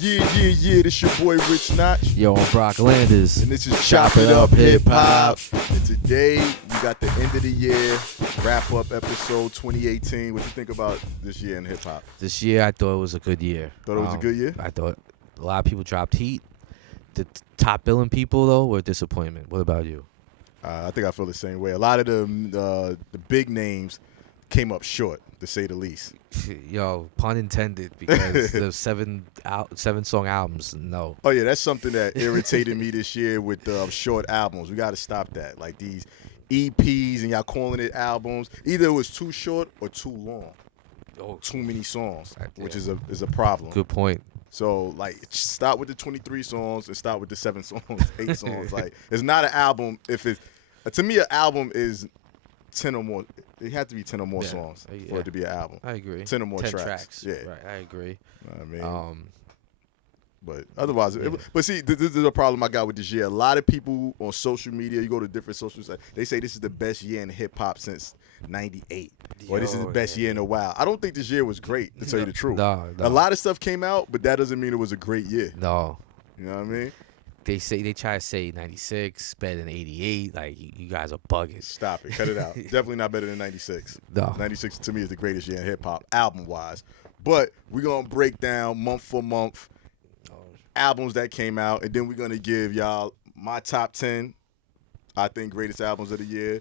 Yeah, this your boy Rich Notch. Yo, I'm Brock Landers. And this is Chop It Up Hip Hop. And today, we got the end of the year, wrap up episode 2018. What you think about this year in hip hop? This year, I thought it was a good year. Thought it was a good year? I thought a lot of people dropped heat. The top billing people, though, were a disappointment. What about you? I think I feel the same way. A lot of the big names came up short, to say the least. Yo, pun intended, because the seven song albums, no. Oh, yeah, that's something that irritated me this year with short albums. We got to stop that. Like these EPs and y'all calling it albums. Either it was too short or too long. Oh, too many songs, yeah. which is a problem. Good point. So, like, start with the 23 songs and start with the 7 songs, 8 songs. Like, it's not an album. If it's to me, an album is 10 or more. It had to be 10 or more songs for it to be an album. I agree. 10 or more 10 tracks. Yeah, right. I agree. I mean, but otherwise, but see, this is a problem I got with this year. A lot of people on social media, you go to different social sites, they say this is the best year in hip hop since '98, or this is the best year in a while. I don't think this year was great, to tell you the truth. No. A lot of stuff came out, but that doesn't mean it was a great year. No. You know what I mean? They try to say 96 better than 88. Like, you guys are bugging. Stop it. Cut it out. Definitely not better than 96. No. 96 to me is the greatest year in hip hop, album wise. But we're gonna break down month for month albums that came out, and then we're gonna give y'all my top 10. I think greatest albums of the year,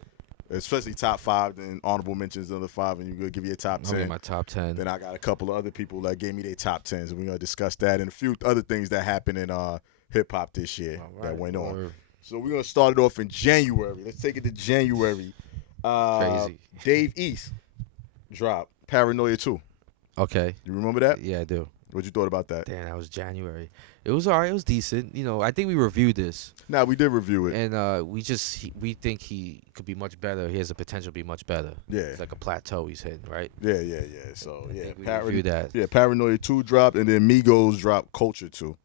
especially top 5, then honorable mentions of the 5, and you're gonna give you a top 10. My top 10. Then I got a couple of other people that gave me their top 10s, and we're gonna discuss that and a few other things that happened in hip hop this year that went on. So we're gonna start it off in January. Let's take it to January. Crazy. Dave East dropped Paranoia 2. Okay. You remember that? Yeah, I do. What you thought about that? Damn, that was January. It was all right. It was decent. You know, I think we reviewed this. Nah, we did review it. And we think he could be much better. He has the potential to be much better. Yeah. It's like a plateau he's hitting, right? Yeah. So, yeah. We reviewed that. Yeah, Paranoia 2 dropped, and then Migos dropped Culture 2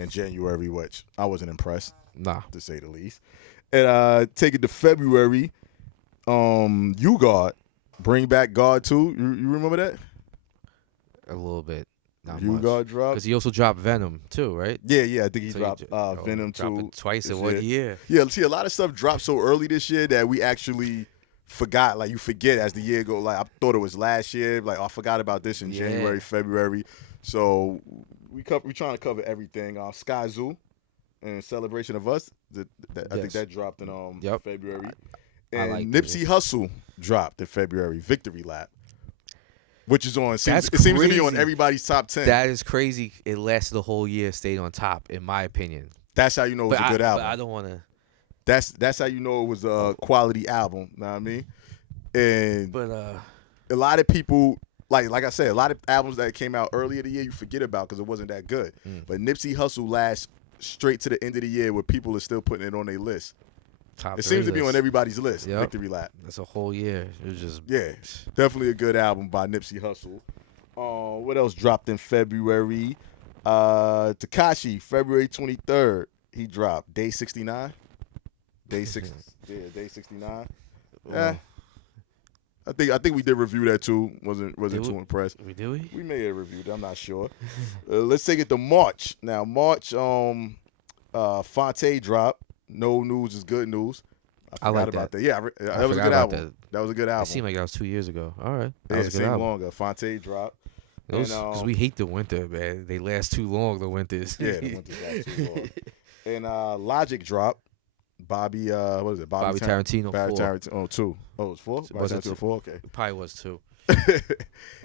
in January, which I wasn't impressed, to say the least. And take it to February, U-God, Bring Back God 2. You remember that? A little bit. Not U-God dropped. Because he also dropped Venom, too, right? Yeah. I think he dropped Venom 2. Twice in 1 year. Yeah, see, a lot of stuff dropped so early this year that we actually forgot. Like, you forget as the year go. Like, I thought it was last year. Like, I forgot about this in January, February. So we trying to cover everything. Sky Zoo and Celebration of Us. I think that dropped in February. And like Nipsey Hussle dropped in February. Victory Lap. Which is on. It seems to be on everybody's top 10. That is crazy. It lasted the whole year, stayed on top, in my opinion. That's how you know it was a good album. But I don't want to. That's how you know it was a quality album. Know what I mean? And But a lot of people, like I said, a lot of albums that came out earlier the year you forget about because it wasn't that good. But Nipsey Hussle lasts straight to the end of the year where people are still putting it on their list. Top it seems to be list. on everybody's list. Yep. Victory Lap. That's a whole year. It was just definitely a good album by Nipsey Hussle. What else dropped in February? Tekashi, February 23rd, he dropped Day 69. Day 69. Yeah. I think we did review that too. Wasn't too impressed. We may have reviewed it. I'm not sure. Let's take it to March. Now March, Fonte dropped. No News is Good News. I forgot about that. Yeah, that was a good album. That was a good album. It seemed like that was 2 years ago. All right. That was a good album. Longer. Fonte dropped. Because we hate the winter, man. They last too long, the winters. Yeah, the winters last too long. And Logic dropped. Bobby, what is it? Bobby Tarantino. Tarantino. 2. Oh, it was 4? Was it 4? Okay. It probably was 2.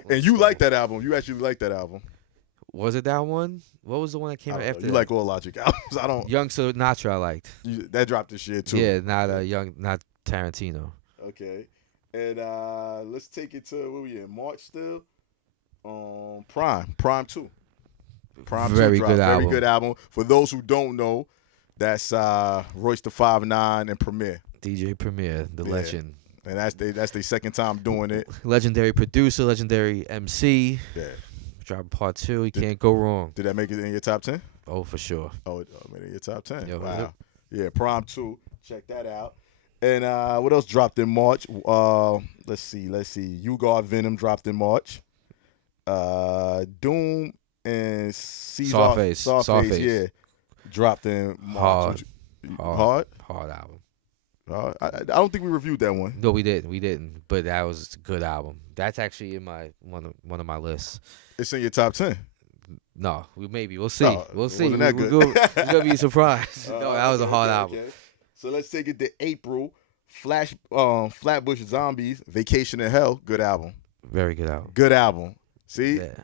And you like that album. You actually like that album. Was it that one? What was the one that came out after? You like all Logic albums. I don't. Young Sinatra I liked. That dropped this year too. Yeah, not Tarantino. Okay. And let's take it to where we in March still. Prime 2. Prime 2 Very dropped. good album. Very good album. For those who don't know, that's Royce the 5'9" and Premier. DJ Premier, the legend. And that's their second time doing it. Legendary producer, legendary MC. Yeah. Drop part 2. You can't go wrong. Did that make it in your top 10? Oh, for sure. Oh, it made it in your top 10. Yo, wow. Yeah, Prime 2. Check that out. And what else dropped in March? Let's see. U-God Venom dropped in March. Doom and Caesar Sawface. yeah, dropped in March. Hard album. I don't think we reviewed that one. No, we didn't. But that was a good album. That's actually in my one of my lists. It's in your top 10. No, we'll see. Oh, We'll see. wasn't that good? It's gonna be a surprise. No, that was a hard album. Okay. So let's take it to April. Flatbush Zombies, Vacation in Hell, good album. Very good album. Good album. See, Yeah.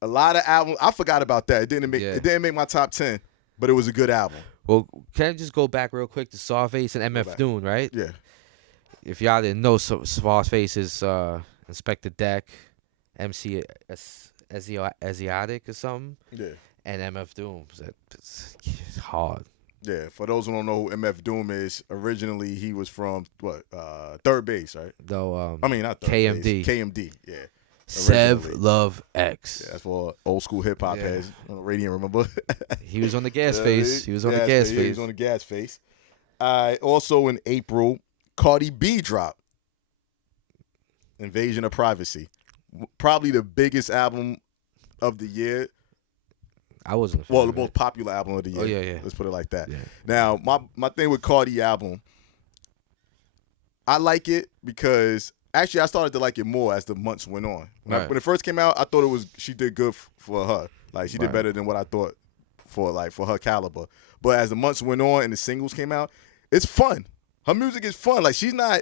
a lot of albums. I forgot about that. It didn't make my top 10, but it was a good album. Well, can I just go back real quick to Sawface and MF Doom, right? Yeah. If y'all didn't know, Sawface is Inspector Deck, MC Asiatic or something, Yeah. and MF Doom. It's hard. Yeah. For those who don't know who MF Doom is, originally he was from Third Base, right? Though, I mean, not Third KMD. Base. KMD. Yeah. Sev Originally. Love X. Yeah, that's for old school hip hop Yeah. heads on the radio. Remember? He was on the gas Yeah, face. He was on the gas He face. was on the gas face. Also in April, Cardi B dropped Invasion of Privacy. Probably the biggest album of the year. I wasn't. A fan Well, the of it. most popular album of the year. Oh, yeah. Let's put it like that. Yeah. Now, my thing with Cardi album, I like it because actually I started to like it more as the months went on. Right. When it first came out, I thought she did good for her. Like she did Right. better than what I thought for her caliber. But as the months went on and the singles came out, it's fun. Her music is fun. Like she's not.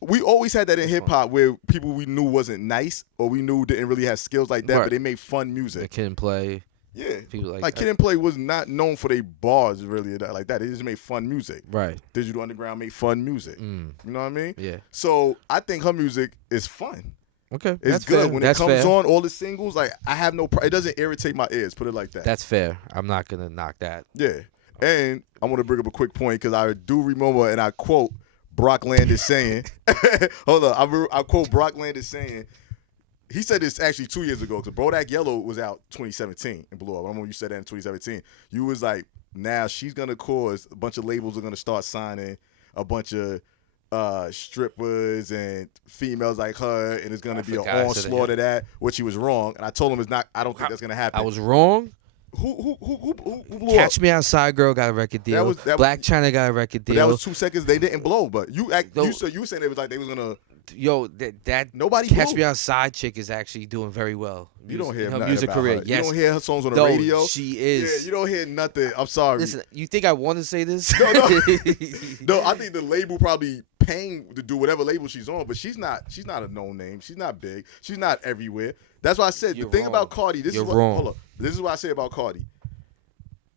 We always had that in hip hop where people we knew wasn't nice or we knew didn't really have skills like that, Right. but they made fun The music. Kid and Play. Yeah. People like Like that. Kid and Play was not known for their bars really like that. They just made fun music. Right. Digital Underground made fun music. Mm. You know what I mean? Yeah. So I think her music is fun. Okay. It's that's good. fair. When That's it comes fair. on, all the singles, like I have no it doesn't irritate my ears, put it like that. That's fair. I'm not gonna knock that. Yeah. And I want to bring up a quick point because I do remember, and I quote Brock Landis saying, hold on, I quote Brock Landis saying, he said this actually 2 years ago because Bodak Yellow was out 2017 and blew up. I remember you said that in 2017. You was like, now she's going to cause a bunch of labels are going to start signing a bunch of strippers and females like her, and it's going to be an forgot I said onslaught of that, which he was wrong. And I told him it's not. I don't think that's going to happen. I was wrong. Who blew Catch up? Me Outside Girl got a record deal. that Black China got a record But deal. that was 2 seconds. They didn't blow. But you were saying it was like they was gonna. Yo, that Nobody Catch blew. Me Outside chick is actually doing very well. You don't hear in her nothing music about career. her. Yes, You don't hear her songs on the no, radio. she is. Yeah, you don't hear nothing. I'm sorry. Listen, you think I want to say this? No. No, I think the label probably paying to do whatever label she's on, but she's not a known name. She's not big. She's not everywhere. That's why I said You're the thing wrong. about Cardi. You're wrong. Hold up. This is what I say about Cardi.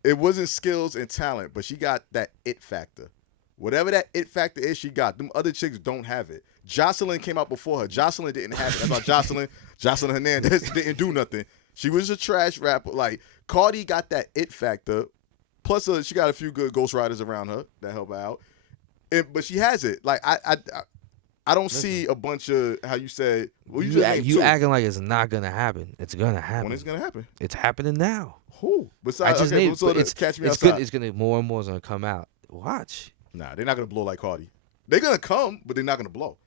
It wasn't skills and talent, but she got that it factor. Whatever that it factor is, she got. Them other chicks don't have it. Jocelyn came out before her. Jocelyn didn't have it. That's why Jocelyn Hernandez didn't do nothing. She was a trash rapper. Like Cardi got that it factor. Plus, she got a few good ghostwriters around her that help her out. But she has it. Like I don't see a bunch of how you said. Well, you acting like it's not gonna happen. It's gonna happen. When it's gonna happen? It's happening now. Who? I Besides, just okay, need. so But it's Catch Me it's Outside. good. It's gonna more and more is gonna come out. Watch. Nah, they're not gonna blow like Cardi. They're gonna come, but they're not gonna blow.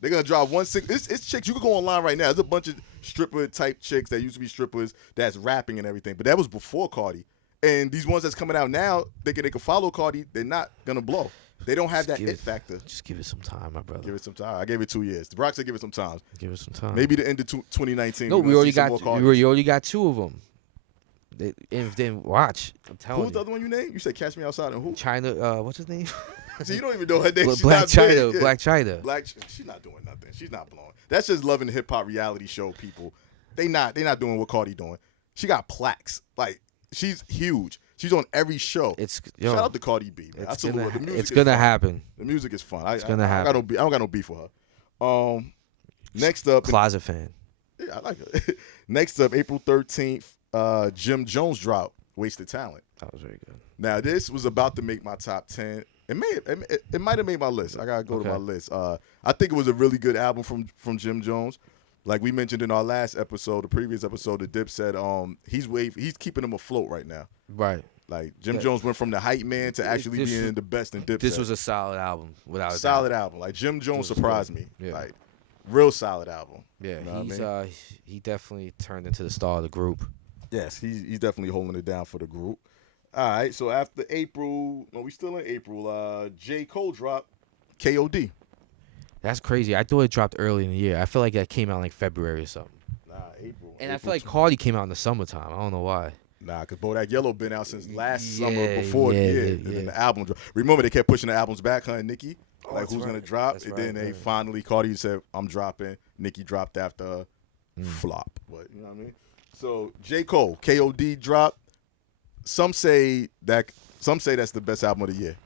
They're gonna drop one single. It's chicks. You can go online right now. There's a bunch of stripper type chicks that used to be strippers that's rapping and everything. But that was before Cardi. And these ones that's coming out now, they can follow Cardi. They're not gonna blow. They don't have that it factor. Just give it some time, my brother. Give it some time. I gave it 2 years. The Brock said give it some time. Give it some time. Maybe the end of 2019. No, we're we gonna already see some got. more Cardi. We already got two of them. And then watch. I'm telling Who was the you. other one you named? You said Catch Me Outside and who? China. What's his name? See, you don't even know her name. She's Black not China. big. Yeah. Black China. She's not doing nothing. She's not blowing. That's just loving hip hop reality show people. They not doing what Cardi doing. She got plaques. Like she's huge. She's on every show. It's Shout out to Cardi B, man. It's The gonna, music it's is gonna fun. happen. The music is fun. It's gonna happen. I don't got no beef with her. Next up, Closet fan. yeah, I like her. Next up, April 13th, Jim Jones dropped Wasted Talent. That was very good. Now this was about to make my top 10. It might have made my list. I gotta go to my list. I think it was a really good album from Jim Jones. Like we mentioned in our last episode, the previous episode, the Dip said he's keeping him afloat right now. Right. Like Jim Jones went from the hype man to actually This being was- the best in Dip. This was a solid album without a solid doubt. album. Like Jim Jones was surprised good. me. Yeah. Like real solid album. Yeah, You know what I he's mean? he definitely turned into the star of the group. Yes, he's definitely holding it down for the group. All right, so after April, no, we still in April. J. Cole dropped KOD. That's crazy. I thought it dropped early in the year. I feel like that came out like February or something. Nah, April. And I April feel like Cardi came out in the summertime. I don't know why. Nah, because Bodak Yellow been out since last summer Yeah, before yeah, and then the album dropped. Remember, they kept pushing the albums back, huh, Nicki? Oh, Like, that's who's right. going to drop? That's And right, then they yeah. finally, Cardi said, I'm dropping. Nicki dropped after Mm. flop. But, you know what I mean? So, J. Cole, KOD dropped. Some say that's the best album of the year.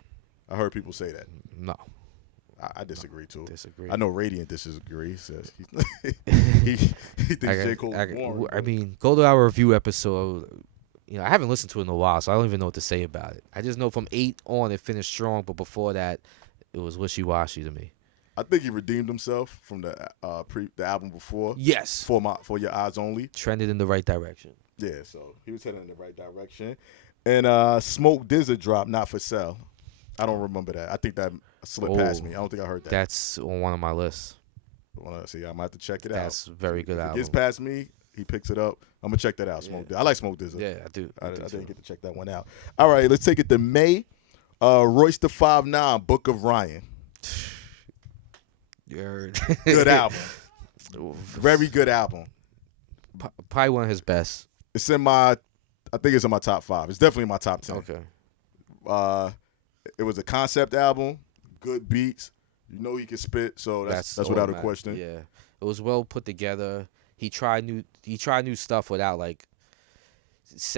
I heard people say that. No, I disagree, too. disagree. I know Radiant disagrees. Says he thinks J. Cole is boring. I mean, go to our review episode. You know, I haven't listened to it in a while, so I don't even know what to say about it. I just know from 8 on it finished strong, but before that, it was wishy-washy to me. I think he redeemed himself from the album before. Yes, For Your Eyes Only. trended in the right direction. Yeah, so he was heading in the right direction. And Smoke DZA dropped Not For Sale. I don't remember that. I think that slipped past me. I don't think I heard that. That's on one of my lists. Wanna see? I might have to check it out. That's a very good If it album. gets past me, he picks it up. I'm gonna check that out. Smoke DZA. I like Smoke DZA. Yeah, I do. I do didn't too. get to check that one out. All right, let's take it to May. Royce the 5'9", Book of Ryan. You heard. Good album. Very good album. Probably one of his best. It's in I think it's in my top 5. It's definitely in my top 10. Okay. It was a concept album, good beats. You know he can spit, so that's all without that a matters. question. Yeah, it was well put together. He tried new stuff without like,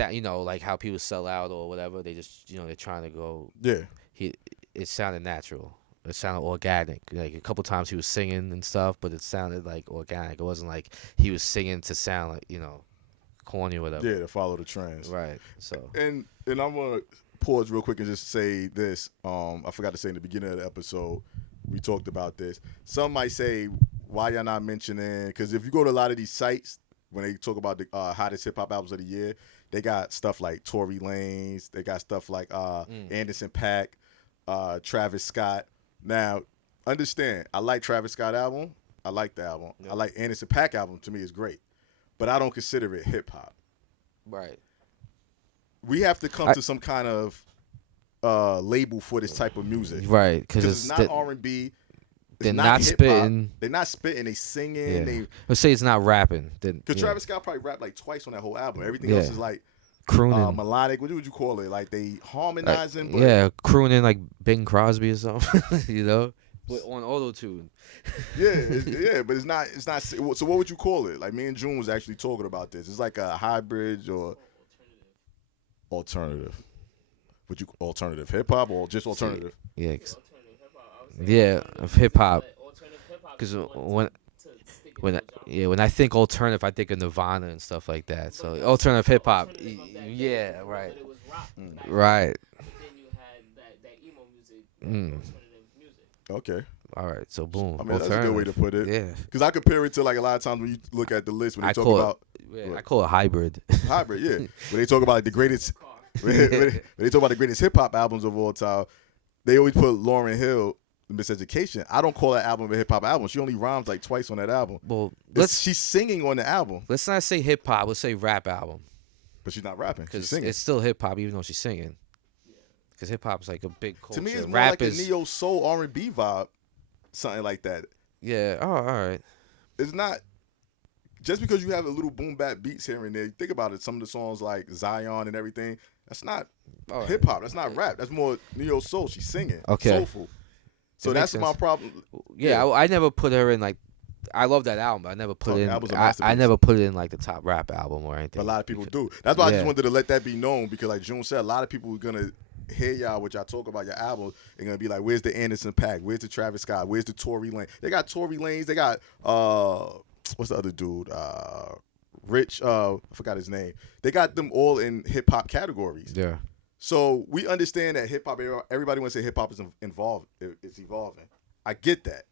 like how people sell out or whatever. They just they're trying to go. Yeah. It sounded natural. It sounded organic. Like a couple times he was singing and stuff, but it sounded like organic. It wasn't like he was singing to sound like corny or whatever. Yeah, to follow the trends. Right. So. And I'm gonna pause real quick and just say this. I forgot to say in the beginning of the episode, we talked about this. Some might say, why y'all not mentioning? Because if you go to a lot of these sites, when they talk about the hottest hip hop albums of the year, they got stuff like Tory Lanez. They got stuff like Anderson .Paak, Travis Scott. Now, understand, I like Travis Scott album. I like the album. Yep. I like Anderson .Paak album. To me, is great, but I don't consider it hip hop. Right. We have to come to some kind of label for this type of music. Right. Because it's not R&B. They're not spitting. They're not spitting. They singing. Yeah. Let's say it's not rapping. Because Travis Scott probably rapped like twice on that whole album. Everything else is like crooning, melodic. What would you call it? Like they harmonizing. Crooning like Bing Crosby or something. But on auto tune. But it's not. It's not. So what would you call it? Like me and June was actually talking about this. It's like a hybrid or alternative. Would you alternative hip hop or just alternative? Of hip hop. Because when I think alternative, I think of Nirvana and stuff like that. So alternative hip hop. Yeah, right. Right. Okay. All right. So boom. I mean, that's a good way to put it. Yeah. Because I compare it to like a lot of times when you look at the list when they talk about. I call it hybrid. Hybrid, yeah. When they talk about like the greatest, when they talk about the greatest hip hop albums of all time, they always put Lauryn Hill, Miseducation. I don't call that album a hip hop album. She only rhymes like twice on that album. Well, she's singing on the album. Let's not say hip hop. Let's say rap album. But she's not rapping. She's Because singing. it's still hip hop, even though she's singing. Because hip hop is like a big culture. To me, it's more rap like a neo soul R&B vibe, something like that. Yeah. Oh, all right. It's not just because you have a little boom bap beats here and there. Think about it. Some of the songs like Zion and everything. That's not hip hop. That's not rap. That's more neo soul. She's singing. Okay. Soulful. So that's my problem. Yeah, I never put her in like. I love that album. But I never put it in. I never put it in like the top rap album or anything. But a lot of people do. That's why I just wanted to let that be known because, like June said, a lot of people are gonna hear y'all what y'all talk about your album. They're gonna be like, "Where's the Anderson .Paak? Where's the Travis Scott? Where's the Tory Lanez?" They got Tory Lanez. They got what's the other dude? Rich. I forgot his name. They got them all in hip hop categories. Yeah. So we understand that hip hop. Everybody wants to say hip hop is involved. It's evolving. I get that.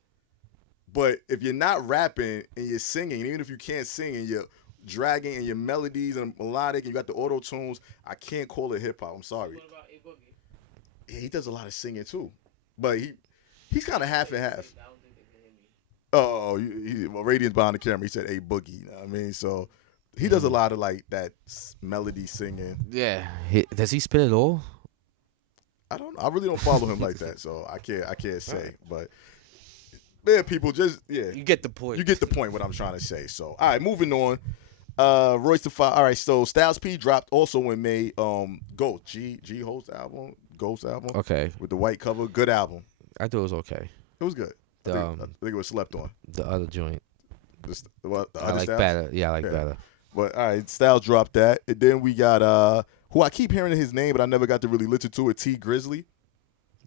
But if you're not rapping and you're singing, and even if you can't sing and you're dragging and your melodies and melodic and you got the auto tunes, I can't call it hip hop. I'm sorry. What about A Boogie? Yeah, he does a lot of singing too, but he's kind of half and half. I don't think they can hear me. Oh, Radiant's behind the camera. He said A Boogie. You know what I mean? So He does a lot of like that melody singing. Yeah. Does he spit it all? I don't. I really don't follow him like that, so I can't say. Right. But man, people just You get the point. You get the point. What I'm trying to say. So all right, moving on. Royce the Five. All right, so Styles P dropped also in May. Ghost G Host album. Ghost album. Okay. With the white cover, good album. I thought it was okay. It was good. I think it was slept on. The other joint. The other I like Styles? better. Yeah, I like better. But all right, Styles dropped that, and then we got who I keep hearing his name, but I never got to really listen to it. T Grizzly.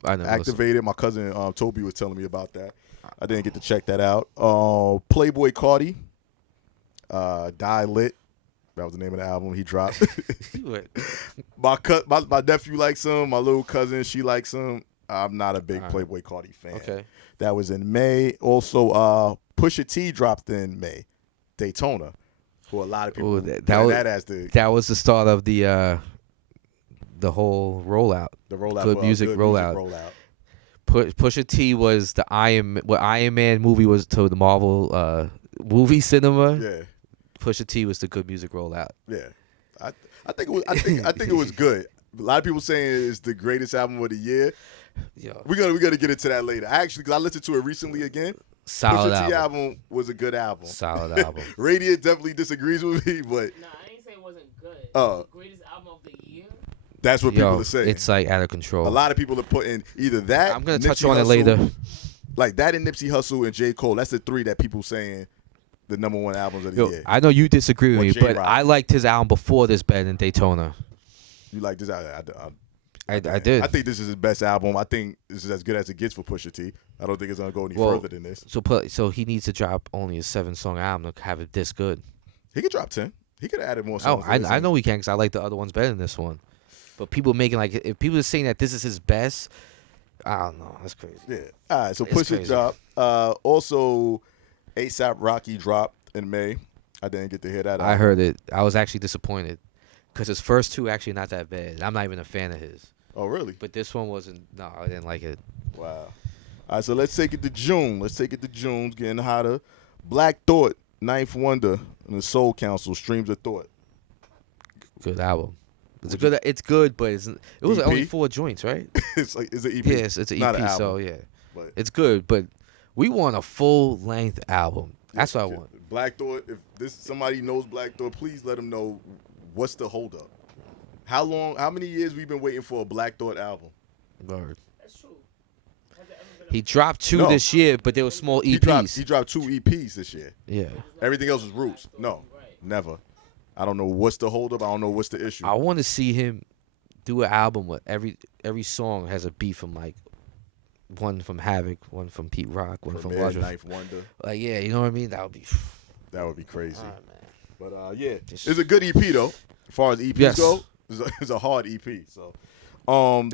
I never Activated. My cousin Toby was telling me about that. I didn't get to check that out. Playboy Cardi. Die Lit. That was the name of the album he dropped. my nephew likes him. My little cousin, she likes him. I'm not a big Playboy Cardi fan. Okay. That was in May. Also, Pusha T dropped in May. Daytona. Who a lot of people that was the start of the whole rollout. The rollout. Good music rollout. Pusha T was the Iron Man movie was to the Marvel movie cinema. Yeah. Pusha T was the good music rollout. Yeah. I think it was good. A lot of people saying it's the greatest album of the year. Yo. We're gonna get into that later. Because I listened to it recently again. Solid Pusha T album was a good album. Solid album. Radiant definitely disagrees with me, but nah, I ain't saying it wasn't good. The greatest album of the year. That's what people are saying. It's like out of control. A lot of people are putting either that. I'm gonna touch on it later. Like that and Nipsey Hussle and J. Cole. That's the three that people saying the number one albums of the year. I know you disagree with me, but J-Rock. I liked his album before this better than Daytona. You like this? I did. I think this is his best album. I think this is as good as it gets for Pusha T. I don't think it's gonna go any further than this. So he needs to drop only a 7-song album to have it this good. He could drop 10. He could have added more songs. I know he can because I like the other ones better than this one. But people making like if people are saying that this is his best, I don't know. That's crazy. Yeah. All right. So Pusha dropped. Also, ASAP Rocky dropped in May. I didn't get to hear that. I heard it. I was actually disappointed because his first two actually not that bad. I'm not even a fan of his. Oh really? But this one wasn't. No, I didn't like it. Wow. All right. So let's take it to June. It's getting hotter. Black Thought, Ninth Wonder, and the Soul Council, Streams of Thought. Good album. It's good, but it was EP? only 4 joints, right? It's an EP. Yes, it's an Not EP. an album, So yeah, but it's good. But we want a full length album. That's what I want. Black Thought. If somebody knows Black Thought, please let them know what's the holdup. How many years we've been waiting for a Black Thought album? Word. That's true. He dropped 2 this year, but they were small EPs. He dropped 2 EPs this year. Yeah. Everything else was Roots. No, never. I don't know what's the holdup. I don't know what's the issue. I want to see him do an album with every song has a beat from like one from Havoc, one from Pete Rock, one from Roger. Ninth Wonder. Like yeah, you know what I mean? That would be crazy. All right, man. But yeah, it's a good EP though. As far as EPs go, it's a hard EP. So, what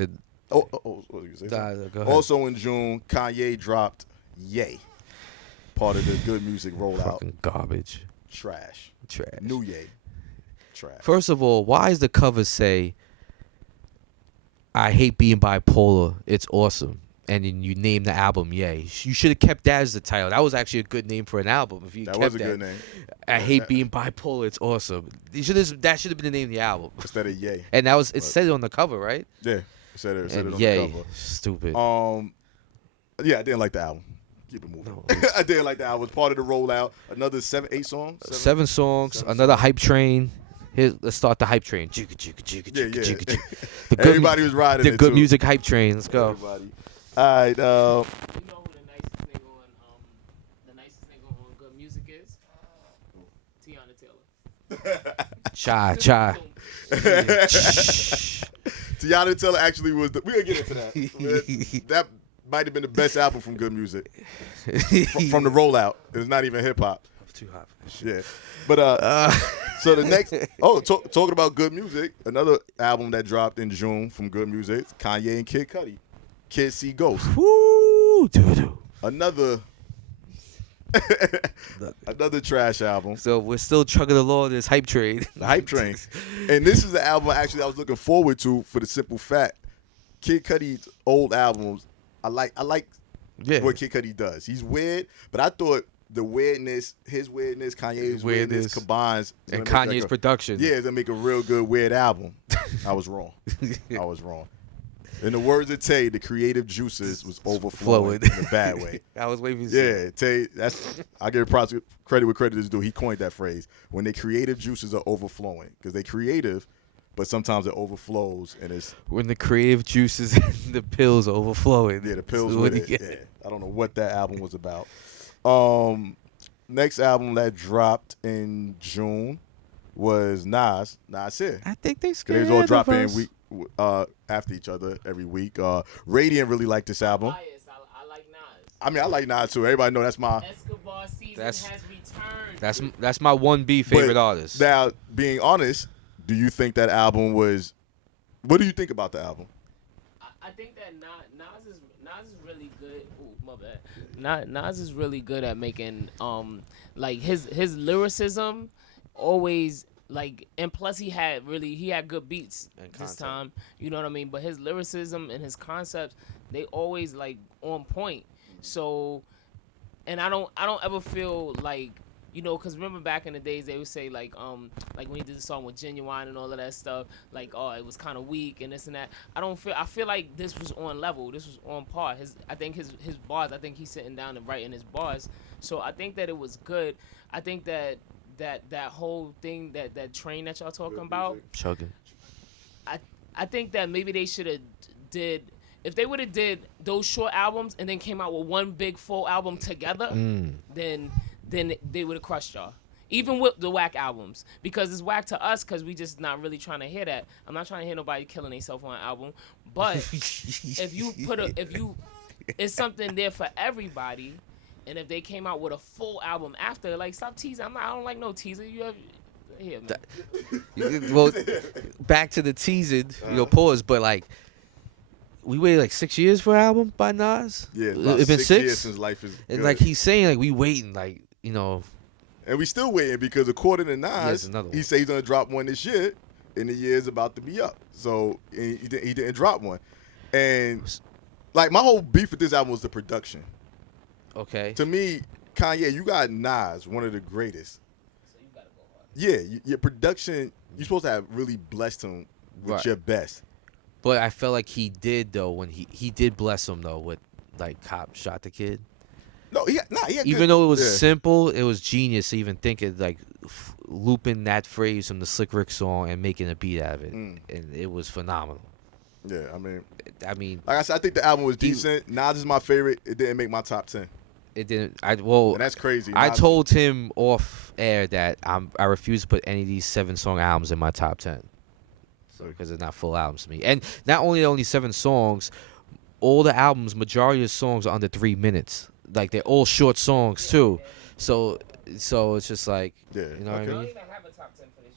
you say? Go ahead. Also in June, Kanye dropped Ye, part of the Good Music rollout. Fucking garbage. Trash. New Ye. Trash. First of all, why does the cover say, I hate being bipolar, it's awesome, and then you name the album Ye? You should have kept that as the title. That was actually a good name for an album. If you that kept was a good name. I hate being bipolar, it's awesome. That should have been the name of the album. Instead of Ye. And it said it on the cover, right? Yeah. It said it on Ye, the cover. stupid. Yeah, I didn't like the album. Keep it moving. No. I didn't like the album. It was part of the rollout. Another 8 songs? 7 songs, another hype train. Here, let's start the hype train. Everybody was riding the it good too. music hype train. Let's go. Everybody. All right. You know who the nicest nigga on Good Music is? Tiana Taylor. Cha. Tiana Taylor actually was. We're gonna get into that. That might have been the best album from Good Music from the rollout. It's not even hip hop. Too hot for this Yeah, shit. but so the next. Talking about Good Music, another album that dropped in June from Good Music, Kanye and Kid Cudi, Kids See Ghosts. Woo, doo-doo. Another trash album. So we're still chugging along this hype train. The hype train. And this is the album actually I was looking forward to for the simple fact, Kid Cudi's old albums. I like Yeah. what Kid Cudi does. He's weird, but I thought the weirdness, his weirdness, Kanye's weirdness Weirdness. combines. And to make Kanye's production. Yeah, to make a real good weird album. I was wrong. I was wrong. In the words of Tay, the creative juices was overflowing in a bad way. I was waiting for you to say Yeah, Tay, I give props credit where credit is due. He coined that phrase. When the creative juices are overflowing. Because they creative, but sometimes it overflows and it's when the creative juices and the pills are overflowing. the pills What with do you it. get? Yeah. I don't know what that album was about. Next album that dropped in June was Nas Here. I think they They scared was all of dropping us. after each other every week. Radiant really liked this album. Bias. I like Nas. I mean, I like Nas too. Everybody know that's my. Escobar season That's- has returned. That's my 1B favorite But artist. Now, being honest, do you think that album was? What do you think about the album? I think that Nas is really good. Ooh, my bad. Nas is really good at making like his lyricism always like, and plus he had good beats And this concept. time. You know what I mean? But his lyricism and his concepts, they always like on point. So, and I don't ever feel like, you know, because remember back in the days they would say like when he did the song with Genuine and all of that stuff, like, oh, it was kind of weak and this and that. I feel like this was on level. This was on par. I think his bars. I think he's sitting down and writing his bars. So I think that it was good. I think that whole thing, that train that y'all talking about, Chugging. I think that maybe they should have did, if they would have did those short albums and then came out with one big full album together, then they would have crushed y'all. Even with the whack albums, because it's whack to us, because we just not really trying to hear that. I'm not trying to hear nobody killing themselves on an album, but if you it's something there for everybody. And if they came out with a full album after, like, stop teasing. I don't like no teaser. You have here, man. Well, back to the teasing, pause, but like, we waited like 6 years for an album by Nas. Yeah, about It's been 6 six. years since Life is And Good. like he's saying, like we waiting, like And we still waiting because according to Yes, Nas, another one. he said he's gonna drop one this year, and the year is about to be up. So he didn't drop one, and like my whole beef with this album was the production. okay. To me, Kanye, you got Nas, one of the greatest. So you gotta go hard. Yeah, your production, you're supposed to have really blessed him with Right. your best. But I felt like he did though when he did bless him though with like Cop Shot the Kid. No, he had Even good- though it was yeah. simple, it was genius to even think of like looping that phrase from the Slick Rick song and making a beat out of it, and it was phenomenal. Yeah, I mean, Like I said, I think the album was He- decent. Nas is my favorite. It didn't make my top 10, it didn't. and that's crazy. I Nas- told him off air that I refuse to put any of these 7-song albums in my top 10. So because they're not full albums to me. And not only 7 songs, all the albums, majority of the songs are under 3 minutes. Like they're all short songs too. So it's just like, Yeah, you know I what don't I mean? even have a top 10 for this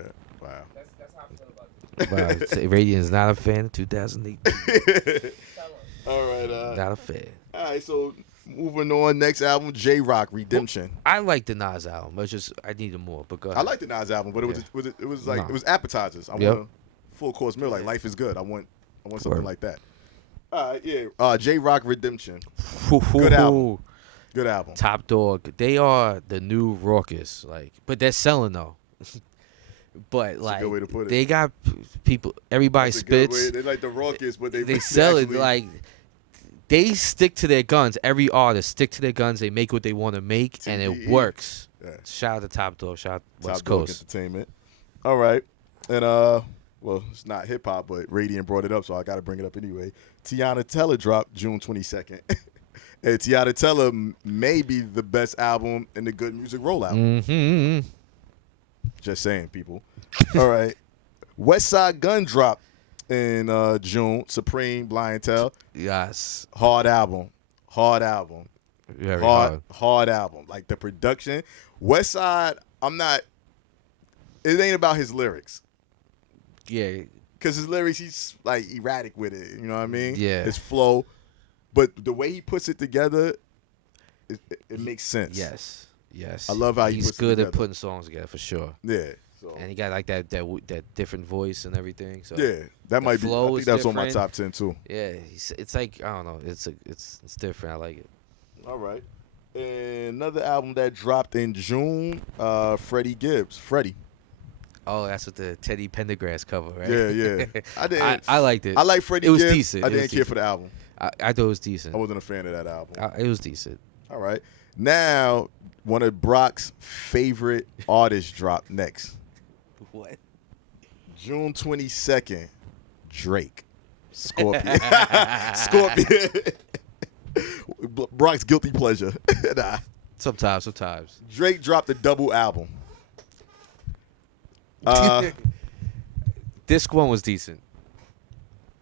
year. Yeah, wow. That's how I feel about it. But Radiant's not a fan of 2008. Tell 'em. All right, Not a fan. all right. So moving on, next album, J Rock, Redemption. I like the Nas album. But I needed more. But go ahead. I like the Nas album, but it was Yeah. it was like Nah. it was appetizers. I Yep. want a full course meal. Like Life is Good. I want something Word. like that. All right, yeah. J Rock, Redemption. Good album. Good album. Top Dog. They are the new Raucous. Like, but they're selling though. But a like, good way to put it. they got people. Everybody That's a good way. spits. They like the raucous, but They sell it actually- like they stick to their guns. Every artist stick to their guns. They make what they want to make, and it TDE. works. Yeah. Shout out to Top Dog. Shout out Top West Dog Coast. Entertainment. All right, and well, it's not hip hop, but Radiant brought it up, so I got to bring it up anyway. Tiana Teller dropped June 22nd. And Tiana Teller may be the best album in the Good Music rollout. Mm-hmm. Just saying, people. All right. West Side Gun dropped in June. Supreme, Blind Tell. Yes. Hard album. Hard album. Very hard. Hard album. Like the production. West Side, it ain't about his lyrics. Yeah. Because his lyrics, he's like erratic with it. You know what I mean? Yeah. His flow. But the way he puts it together, it makes sense. Yes. Yes. I love how he he's puts it good together. at putting songs together for sure. Yeah. So And he got like that different voice and everything. So yeah, that might be. I flow think is that's on my different. top 10 too. yeah, it's like I don't know. It's different. I like it. All right. And another album that dropped in June, Freddie Gibbs. Freddie. Oh, that's with the Teddy Pendergrass cover, right? Yeah, yeah. I didn't. I liked it. I like Freddie It was Gibbs. decent. I It was didn't care for the album. I thought it was decent. I wasn't a fan of that album. It was decent. All right. Now, one of Brock's favorite artists dropped next. What? June 22nd, Drake. Scorpion. Scorpion. Brock's guilty pleasure. Nah. Sometimes. Drake dropped a double album. Disc 1 was decent.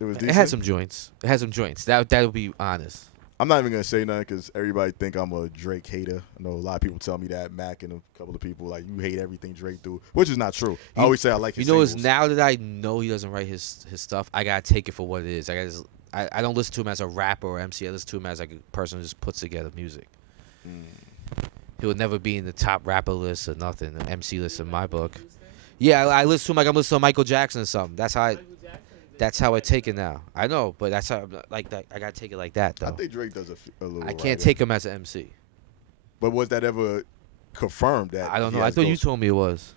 It was It decent. had some joints. That'll be honest. I'm not even gonna say nothing because everybody think I'm a Drake hater. I know a lot of people tell me that. Mac and a couple of people like you hate everything Drake do, which is not true. I always say I like his You know, is singles. now that I know he doesn't write his stuff, I gotta take it for what it is. I don't listen to him as a rapper or MC. I listen to him as like a person who just puts together music. He would never be in the top rapper list or nothing, the MC list in my book. Yeah, I listen to him like I'm listening to Michael Jackson or something. That's how I take it now. I know, but that's how like that. I gotta take it like that I though. think Drake does a little. I can't writing. take him as an MC. But was that ever confirmed? That I don't he know. I has thought you those- told me it was.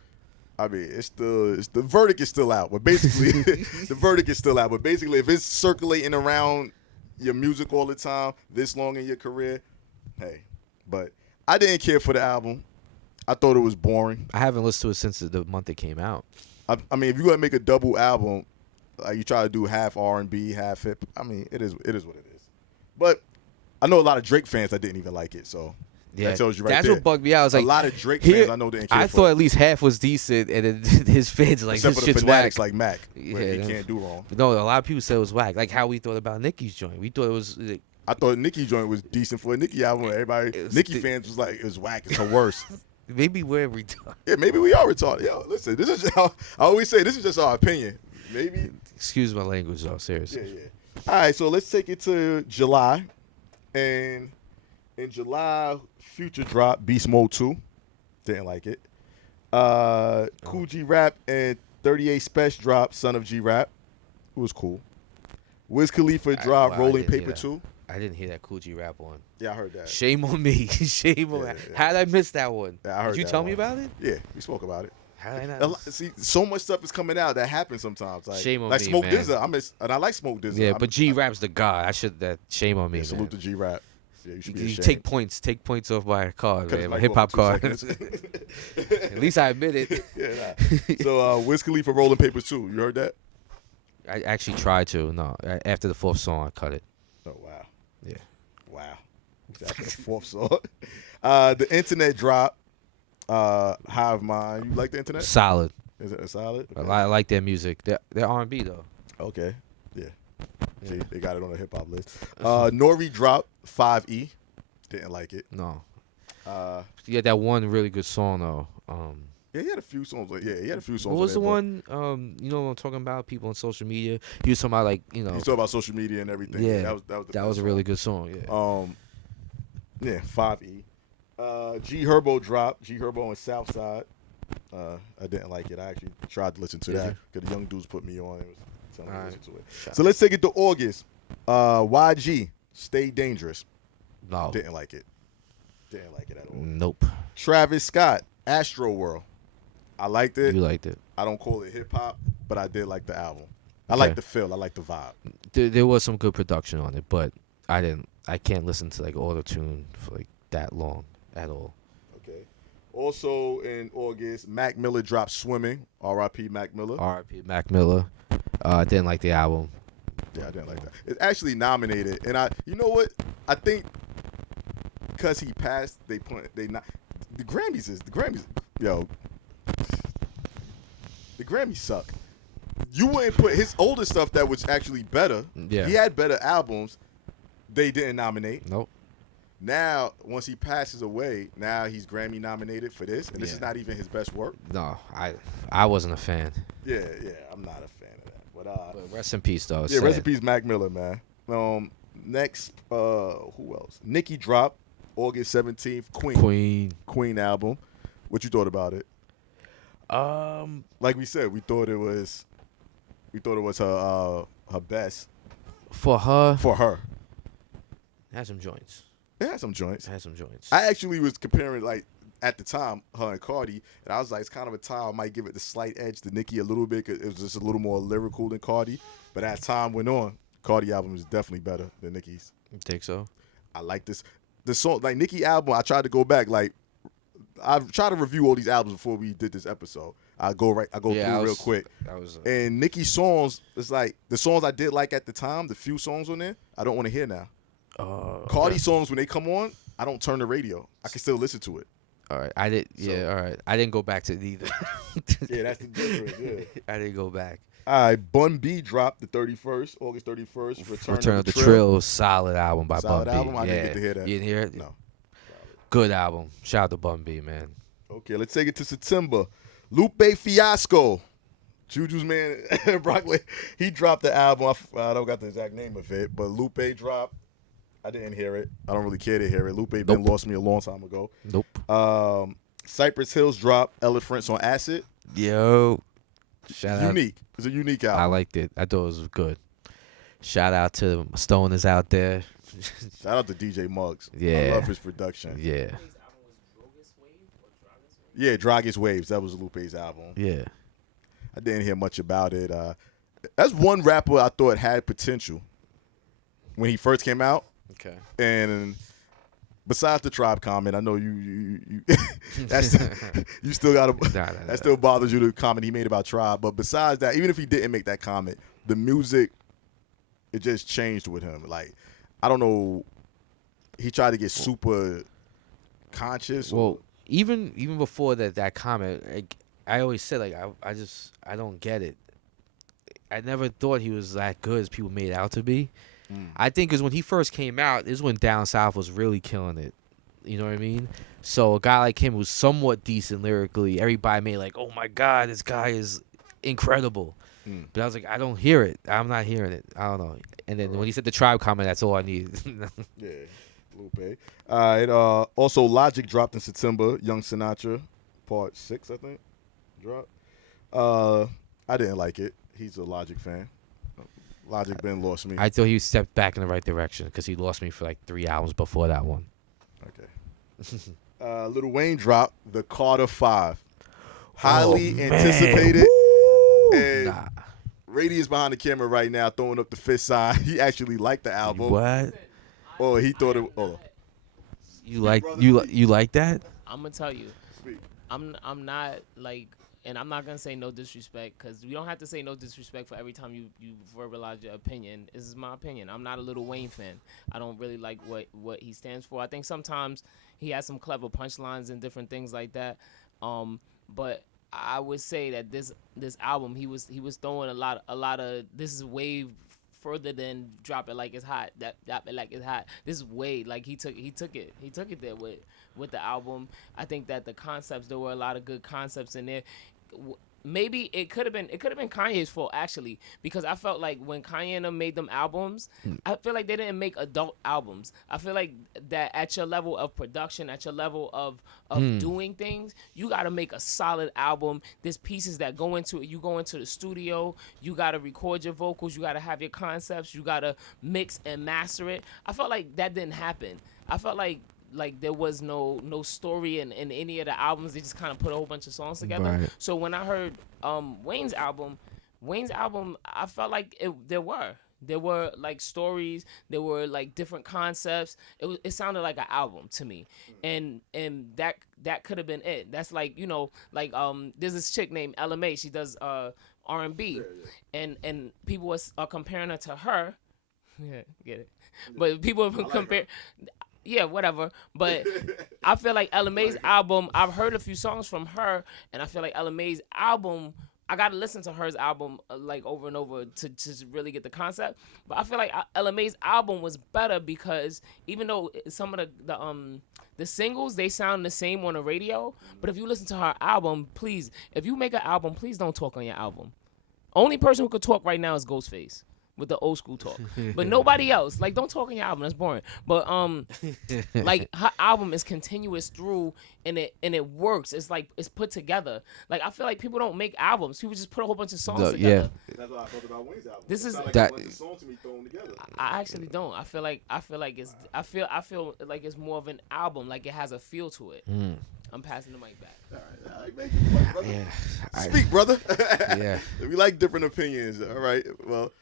I mean, it's the verdict is still out, but basically, the verdict is still out. But basically, if it's circulating around your music all the time, this long in your career, hey. But I didn't care for the album. I thought it was boring. I haven't listened to it since the month it came out. I mean, if you're gonna make a double album, like you try to do half R&B, half hip. I mean, it is what it is. But I know a lot of Drake fans that didn't even like it, so Yeah, that tells you right that's there. what bugged me out. I was A like, lot of Drake here- fans I know didn't care I for thought it. at least half was decent, and then his fans like Except this for the shit's fanatics whack. like Mac. Yeah, But he them- can't do wrong. No, a lot of people said it was whack. Like how we thought about Nicki's joint. We thought it was. I thought Nicki joint was decent for a Nicki album. Everybody, It was Nicki the- fans was like, it was whack. It's her worst. Maybe we're retarded. Yeah, maybe we are retarded. Yo, listen, this is I always say this is just our opinion. Maybe. Excuse my language, though. Seriously. Yeah, yeah. All right, so let's take it to July, and in July, Future dropped Beast Mode 2. Didn't like it. Cool G Rap and 38 Special dropped Son of G Rap. It was cool. Wiz Khalifa dropped I Rolling didn't hear Paper that. 2. I didn't hear that Cool G Rap one. Yeah, I heard that. Shame on me. Shame on Yeah, me. yeah. How did I miss that one? Yeah, I heard Did you that tell me one. about it? Yeah, we spoke about it. How did I A not? lot- See, so much stuff is coming out that happens sometimes. Like, Shame on like me, Smoke man. DZA. And I like Smoke DZA. Yeah, but G Rap's the god. I should that. Shame on me, Yeah, man. salute to G Rap. Yeah, you should be You ashamed. take points. Take points off my card, Cut man. his My mic hip hop off for card. 2 seconds. At least I admit it. Yeah, nah. So Wiz Khalifa Rolling Papers 2. You heard that? I actually tried to. No, after the fourth song, I cut it. Oh wow. Yeah. Wow. That's the fourth song. The internet dropped. Hive Mind. You like the internet? Solid. Is it solid? I like their music. They're R&B though. Okay. Yeah. Yeah. See, they got it on the hip hop list. Nori dropped 5E. Didn't like it. No. Uh, He had that one really good song though. yeah, he had a few songs. Yeah, he had a few songs. What was the on there, one? You know what I'm talking about? People on social media. He was talking about like but He's talking about social media and everything. Yeah, that was the that best was a really good song. Yeah. song. Yeah, 5E. G Herbo dropped. G Herbo and Southside. I didn't like it. I actually tried to listen to Did that you? because the young dudes put me on. It was telling me to Alright. listen to it. So let's take it to August. YG, Stay Dangerous. No. Didn't like it. Didn't like it at all. Nope. Travis Scott, Astro World. I liked it. You liked it. I don't call it hip hop, but I did like the album. I Okay. like the feel. I like the vibe. There was some good production on it, but I didn't. I can't listen to like auto tune for like that long at all. Okay. Also in August, Mac Miller dropped Swimming. R.I.P. Mac Miller. R.I.P. Mac Miller. Didn't like the album. Yeah, I didn't like that. It's actually nominated, and you know what? I think because he passed, they not the Grammys. Yo, the Grammys suck. You wouldn't put his older stuff that was actually better. Yeah. He had better albums. They didn't nominate. Nope. Now, once he passes away, now he's Grammy nominated for this, and this is Yeah. not even his best work. No, I wasn't a fan. Yeah, I'm not a fan of that. But But rest in peace though. It's yeah, sad. recipes Mac Miller, man. Next, who else? Nicki dropped August 17th, Queen album. What you thought about it? Like we said, we thought it was her best For her, for her. had some joints. It had some joints. It had some joints. I actually was comparing like at the time her and Cardi, and I was like, it's kind of a tie. I might give it the slight edge to Nicki a little bit because it was just a little more lyrical than Cardi. But as time went on, Cardi album is definitely better than Nicki's. You think so? I like this. The song, like Nicki album, I tried to go back. Like I've tried to review all these albums before we did this episode. I go through real quick. That was. And Nicki's songs, it's like the songs I did like at the time, the few songs on there, I don't want to hear now. Cardi songs, when they come on, I don't turn the radio. I can still listen to it. All right, I did. Yeah, So- all right. I didn't go back to it either. Yeah, that's the difference. Yeah. I didn't go back. All right, Bun B dropped the 31st, August 31st. Return of the Trill, solid album by Solid Bun B. album? I didn't get to hear that. You didn't hear it? No. Good album. Shout out to Bun B, man. Okay, let's take it to September. Lupe Fiasco. Juju's man, Broccoli, he dropped the album. I don't got the exact name of it, but Lupe dropped. I didn't hear it. I don't really care to hear it. Lupe been lost me a long time ago. Nope. Cypress Hills dropped Elephants on Acid. Yo. Shout out. Unique. It's a unique I album. liked it. I thought it was good. Shout out to my stoners out there. Shout out to DJ Muggs. I Yeah. love his production. Yeah. Yeah, Dragus Waves. That was Lupe's album. Yeah. I didn't hear much about it. That's one rapper I thought had potential when he first came out. Okay. And besides the Tribe comment, I know you that's you still got to Nah. that still bothers you, the comment he made about Tribe. But besides that, even if he didn't make that comment, the music, it just changed with him. Like, I don't know, he tried to get super conscious. Well, even before that comment, I always said, like, I don't get it. I never thought he was that good as people made out to be. I think because when he first came out, this is when Down South was really killing it. You know what I mean? So a guy like him was somewhat decent lyrically. Everybody made like, oh my God, this guy is incredible. But I was like, I don't hear it. I'm not hearing it. I don't know. And then when he said the Tribe comment, that's all I needed. Yeah, Lupe. Also, Logic dropped in September. Young Sinatra, Part 6, I think, dropped. I didn't like it. He's a Logic fan. Logic been lost me. I thought he stepped back in the right direction because he lost me for like 3 albums before that one. Okay. Lil Wayne dropped the Carter 5. Highly man. anticipated. Woo! And Nah. Rady is behind the camera right now throwing up the fist sign. He actually liked the album. What? Oh, he thought it. Oh, You like that? I'm gonna tell you, speak. I'm not like, and I'm not gonna say no disrespect because we don't have to say no disrespect for every time you verbalize your opinion. This is my opinion. I'm not a Lil Wayne fan. I don't really like what he stands for. I think sometimes he has some clever punchlines and different things like that. But I would say that this album he was throwing a lot of this is way further than drop it like it's hot. That drop it like it's hot. This is way like he took it there with the album. I think that the concepts, there were a lot of good concepts in there. Maybe it could have been Kanye's fault actually, because I felt like when Kanye and them made them albums, I feel like they didn't make adult albums. I feel like that at your level of production, at your level of doing things, you got to make a solid album. There's pieces that go into it. You go into the studio, you got to record your vocals, you got to have your concepts, you got to mix and master it. I felt like that didn't happen. I felt like there was no story in any of the albums. They just kind of put a whole bunch of songs together. Right. So when I heard Wayne's album, I felt like there were like stories, there were like different concepts. It sounded like an album to me, and that could have been it. That's like, you know, like there's this chick named Ella Mai. She does R&B, and people are comparing her to her. Yeah, get it. But people have compared. Yeah, whatever. But I feel like Ella Mai's album, I've heard a few songs from her, and I feel like Ella Mai's album, I got to listen to her album like over and over to really get the concept. But I feel like Ella Mai's album was better because even though some of the singles, they sound the same on the radio, but if you listen to her album, please, if you make an album, please don't talk on your album. Only person who could talk right now is Ghostface. with the old school talk. But nobody else. Like, don't talk in your album. That's boring. But like her album is continuous through, and it works. It's like it's put together. Like I feel like people don't make albums. People just put a whole bunch of songs together. That's what I thought about Wayne's album. This is like that- a bunch of songs to be thrown together. I actually don't. I feel like it's. I feel like it's more of an album. Like it has a feel to it. I'm passing the mic back. All right, make your point, brother. Yeah. Speak, brother. Yeah. We like different opinions. All right. Well,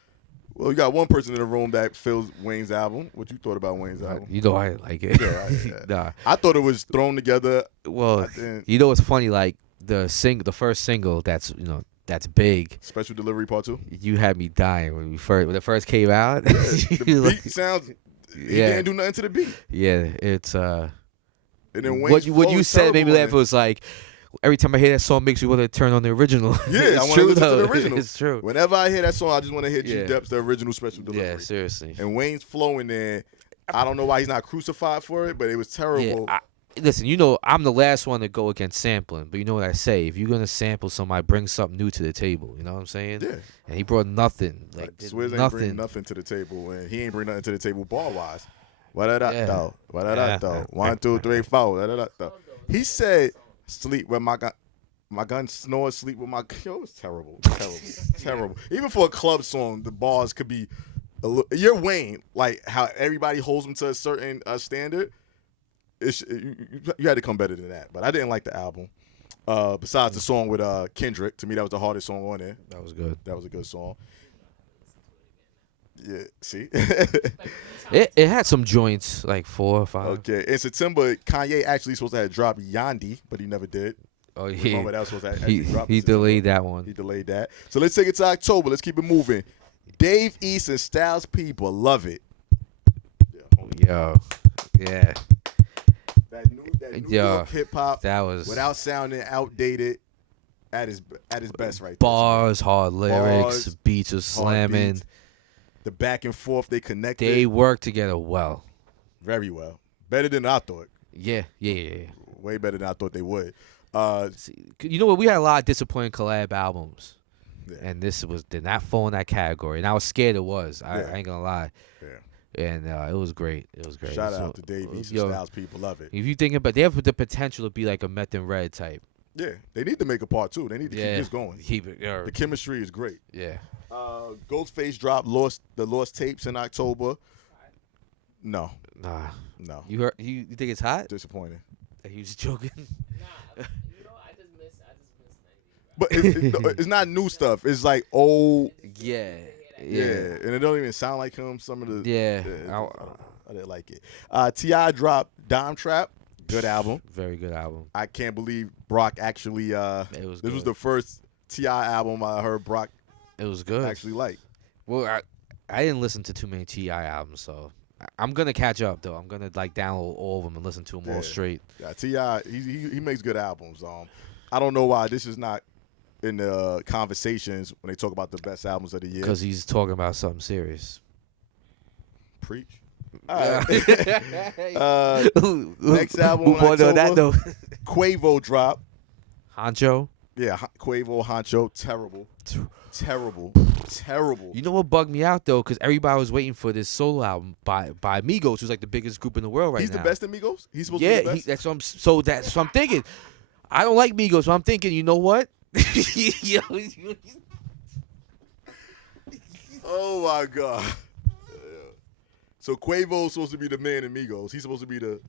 you got one person in the room that feels Wayne's album. What you thought about Wayne's album? You know I didn't like it. Yeah. Nah. I thought it was thrown together. Well, I didn't- you know what's funny? Like the first single that's big. Special Delivery Part 2. You had me dying when it first came out. The You beat like- sounds. He Yeah. didn't do nothing to the beat. yeah, it's And then what Wayne's you flow is said made me terrible laugh. on It was like every time I hear that song, makes me want to turn on the original. Yeah, it's I want to true listen though. to the original. It's true. Whenever I hear that song, I just want to hear G Yeah. Dep's the original Special Delivery. Yeah, seriously. And Wayne's flow in there, I don't know why he's not crucified for it, but it was terrible. Yeah, listen, I'm the last one to go against sampling, but you know what I say? If you're gonna sample somebody, bring something new to the table. You know what I'm saying? Yeah. And he brought nothing. Like Like, did Swizz ain't nothing. bring nothing to the table, and he ain't bring nothing to the table ball wise. What that Yeah. though? What that Yeah. though? 1, 2, 3, 4. That though. He said, "Sleep with my gun." My gun snores, sleep with my. Yo, it's terrible, terrible. Even for a club song, the bars could be. You're Wayne, like how everybody holds him to a certain standard. You had to come better than that. But I didn't like the album. Besides the song with Kendrick, to me that was the hardest song on there. That was good. That was a good song. Yeah, see. It had some joints, like 4 or 5. Okay, in September, Kanye actually supposed to have dropped Yandi, but he never did. Oh Remember yeah. that was supposed to actually drop. He in September. delayed that one. He delayed that. So let's take it to October. Let's keep it moving. Dave East and Styles P, love it. Yo. Yeah. That New Yo, York hip hop That was without sounding outdated at his best right there. bars, hard lyrics, Bars, beats was hard slamming. beats. The back and forth they connected They worked together well. very well. Better than I thought. Yeah. Way better than I thought they would. See, you know what? We had a lot of disappointing collab albums. Yeah. And this did not fall in that category. And I was scared it was. I Yeah. ain't gonna lie. Yeah. And it was great. It was great. Shout So, out to Dave East and yo, Styles P, love it. If you think about, they have the potential to be like a Meth and Red type. Yeah, they need to make a part 2. They need to Yeah. keep this going. Keep it. The chemistry is great. Yeah. Ghostface dropped the Lost Tapes in October. No, Nah. no. You heard? You think it's hot? Disappointing. Are you just joking? Nah, you know, I just miss 90s. But it's not new stuff. It's like old. Yeah. Yeah. And it don't even sound like him. Some of the. Yeah. I didn't like it. T.I. dropped Dime Trap. Good album. Very good album. I can't believe Brock actually. It was. This was good. the first T.I. album I heard Brock It was good. actually like. Well, I didn't listen to too many T.I. albums, so I'm gonna catch up though. I'm gonna like download all of them and listen to them all Yeah. straight. Yeah, T.I. He makes good albums. I don't know why this is not in the conversations when they talk about the best albums of the year. Because he's talking about something serious. Preach. All right. Next album Move on to that October. though. Quavo drop. Honcho. Yeah, Quavo, Honcho, terrible. You know what bugged me out though? Because everybody was waiting for this solo album by Migos, who's like the biggest group in the world right He's now. the best in Migos? He's supposed to Yeah, be the best? that's what I'm thinking. I don't like Migos, so I'm thinking, you know what? Yo, Oh, my God. So Quavo's supposed to be the man in Migos. He's supposed to be the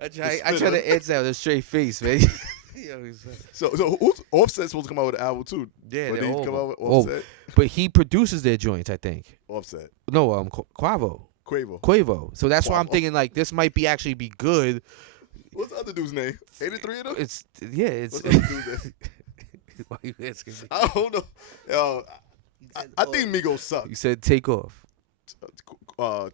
I try spitter. to answer that with a straight face, man. Yo, So who's Offset's supposed to come out with an album too? yeah, Or they're did he all- come out with oh, Offset? but he produces their joints, I think. Offset. No, Quavo. Quavo. So that's why I'm Quavo. thinking like this might be actually be good. What's the other dude's name? 83 of them? It's What's the other dude's name? Why you asking me? I don't know. Yo, I think Migos suck. You said take off. Uh,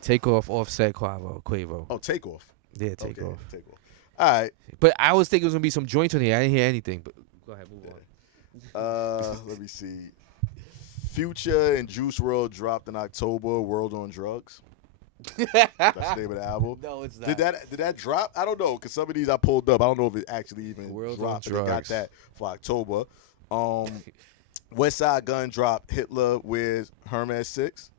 Take off, Offset, Quavo. Take off. Yeah, take Okay, off. Take off. All right. But I was thinking it was gonna be some joints on here. I didn't hear anything. But go ahead, move on. Let me see. Future and Juice WRLD dropped in October. World on Drugs. That's the name of the album. No, it's not. Did that drop? I don't know, because some of these I pulled up. I don't know if it actually even World on dropped. But they got Drugs. that for October. West Side Gun dropped Hitler with Hermes 6.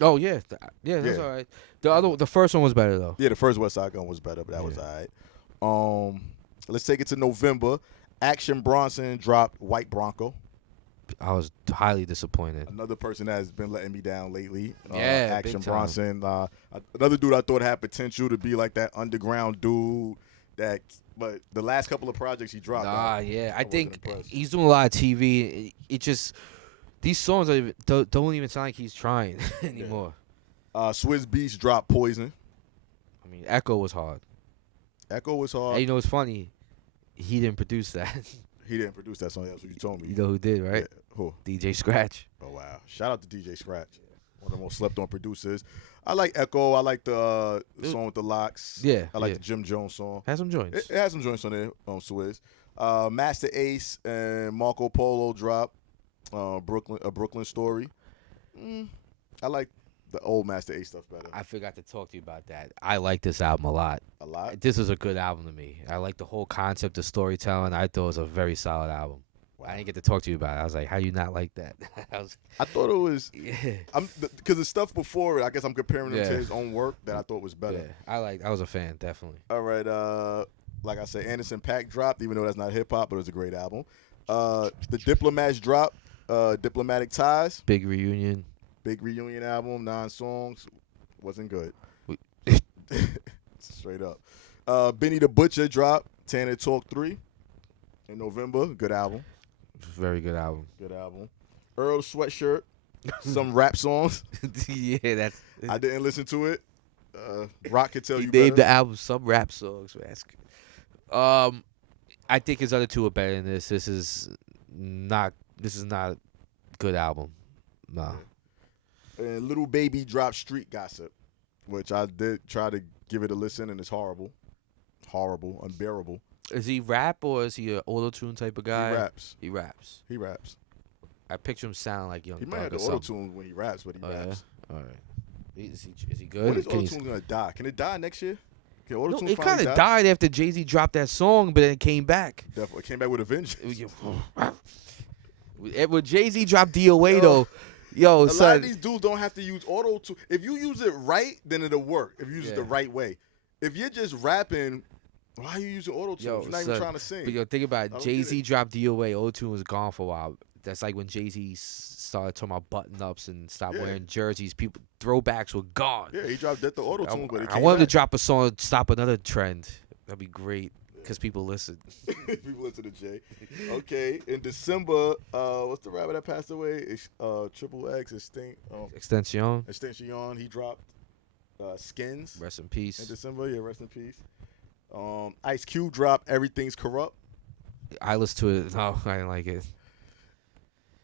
Oh yeah, yeah, that's Yeah. all right. The first one was better though. Yeah, the first West Side Gun was better, but that was all right. Let's take it to November. Action Bronson dropped White Bronco. I was highly disappointed. Another person that has been letting me down lately. Yeah, Action big time. Bronson. Another dude I thought had potential to be like that underground dude. But the last couple of projects he dropped. Yeah, I wasn't think impressed. he's doing a lot of TV. It just these songs don't even sound like he's trying anymore. Swizz Beatz dropped Poison. I mean, Echo was hard. Echo was hard. And you know what's funny? He didn't produce that. He didn't produce that song. That's what you told me. You know who did, right? Yeah. Who? DJ Scratch. Oh wow! Shout out to DJ Scratch, one of the most slept on producers. I like Echo. I like the song with the locks. Yeah, I like yeah. the Jim Jones song. Has some joints. It has some joints on there on Swizz. Master Ace and Marco Polo drop Brooklyn Story. I like the old Master Ace stuff better. I forgot to talk to you about that. I like this album a lot. A lot. This is a good album to me. I like the whole concept of storytelling. I thought it was a very solid album. Wow. I didn't get to talk to you about it. I was like, how you not like that? I thought it was Yeah. because the stuff before it. I guess I'm comparing him Yeah. to his own work that I thought was better. Yeah, I was a fan, definitely. All right, like I said, Anderson .Paak dropped, even though that's not hip hop, but it was a great album. The Diplomats dropped, Diplomatic Ties, Big reunion. big reunion album, 9 songs, wasn't good. We- Straight up. Benny the Butcher dropped, Tanner Talk 3 in November, good album, Very good album. good album. Earl Sweatshirt, some rap songs. Yeah, that's. I didn't listen to it. Rock could tell He you named the better. album some rap songs. Man. That's good. I think his other two are better than this. This is not a good album. No. And Little Baby dropped Street Gossip, which I did try to give it a listen, and it's horrible. Horrible, unbearable. Is he rap or is he an auto-tune type of guy? He raps. He raps. He raps. I picture him sound like Young He might have Thug the or auto something. tune when he raps, but he Oh, yeah? raps. All right. Is he good? When is Can auto he- tune gonna die? Can it die next year? Can auto No, tune it kind finally of die? died after Jay-Z dropped that song, but then it came back. Definitely came back with a vengeance. When Jay-Z dropped DOA, Yo, though, A lot son, of these dudes don't have to use auto tune. If you use it right, then it'll work. If you use it the Yeah. right way. If you're just rapping, why are you using auto tune? Yo, You're not son, even trying to sing. but yo, think about I it. don't Jay-Z get it. dropped DOA, auto-tune was gone for a while. That's like when Jay-Z started talking about button-ups and stopped Yeah. wearing jerseys. People throwbacks were gone. Yeah, he dropped Death to Auto Tune, but it I came want him to back. drop a song to stop another trend. That'd be great because people listen. People listen to Jay. Okay, in December, what's the rapper that passed away? It's Triple X, Extension, Extension. He dropped Skins rest in in peace. December. Yeah, rest in peace. Ice Cube dropped Everything's Corrupt. I listened to it. No, I didn't like it.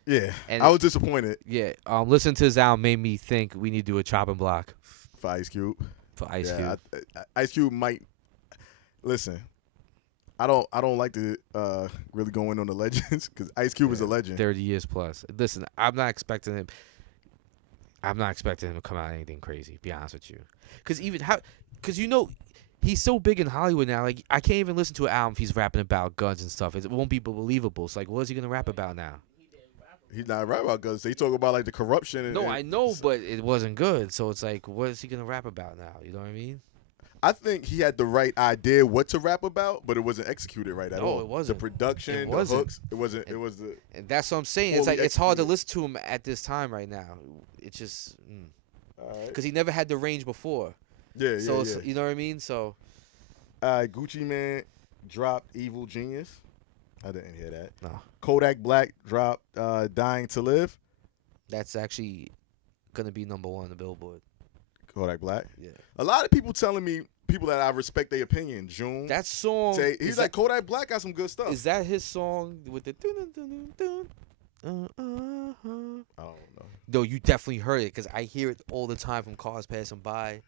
Yeah, And I was disappointed Yeah, listening to this album made me think we need to do a chopping block for Ice Cube. for Ice Yeah, Cube. Ice Cube might listen. I don't like to really go in on the legends because Ice Cube is a legend. 30 years plus. Listen, I'm not expecting him to come out anything crazy. Be honest with you, because he's so big in Hollywood now. Like I can't even listen to an album if he's rapping about guns and stuff. It won't be believable. It's like, what is he gonna rap about now? He's not right about guns. He talk about like the corruption. And, No, and I know, but it wasn't good. So it's like, what is he gonna rap about now? You know what I mean? I think he had the right idea what to rap about, but it wasn't executed right at No, all. it wasn't. The production, It the wasn't. hooks, it wasn't. It was the. And that's what I'm saying. It's Fully like it's hard to executed. listen to him at this time right now. It's just All right. because he never had the range before. Yeah, So yeah, it's, yeah. you know what I mean. So Gucci Man dropped Evil Genius. I didn't hear that. no, Kodak Black dropped Dying to Live. that's actually gonna be number 1 on the Billboard. Kodak Black. Yeah, A lot of people telling me, people that I respect their opinion, June. that song. say, he's is like, Kodak Black got some good stuff. is that his song with the? I don't know. No, you definitely heard it because I hear it all the time from cars passing by.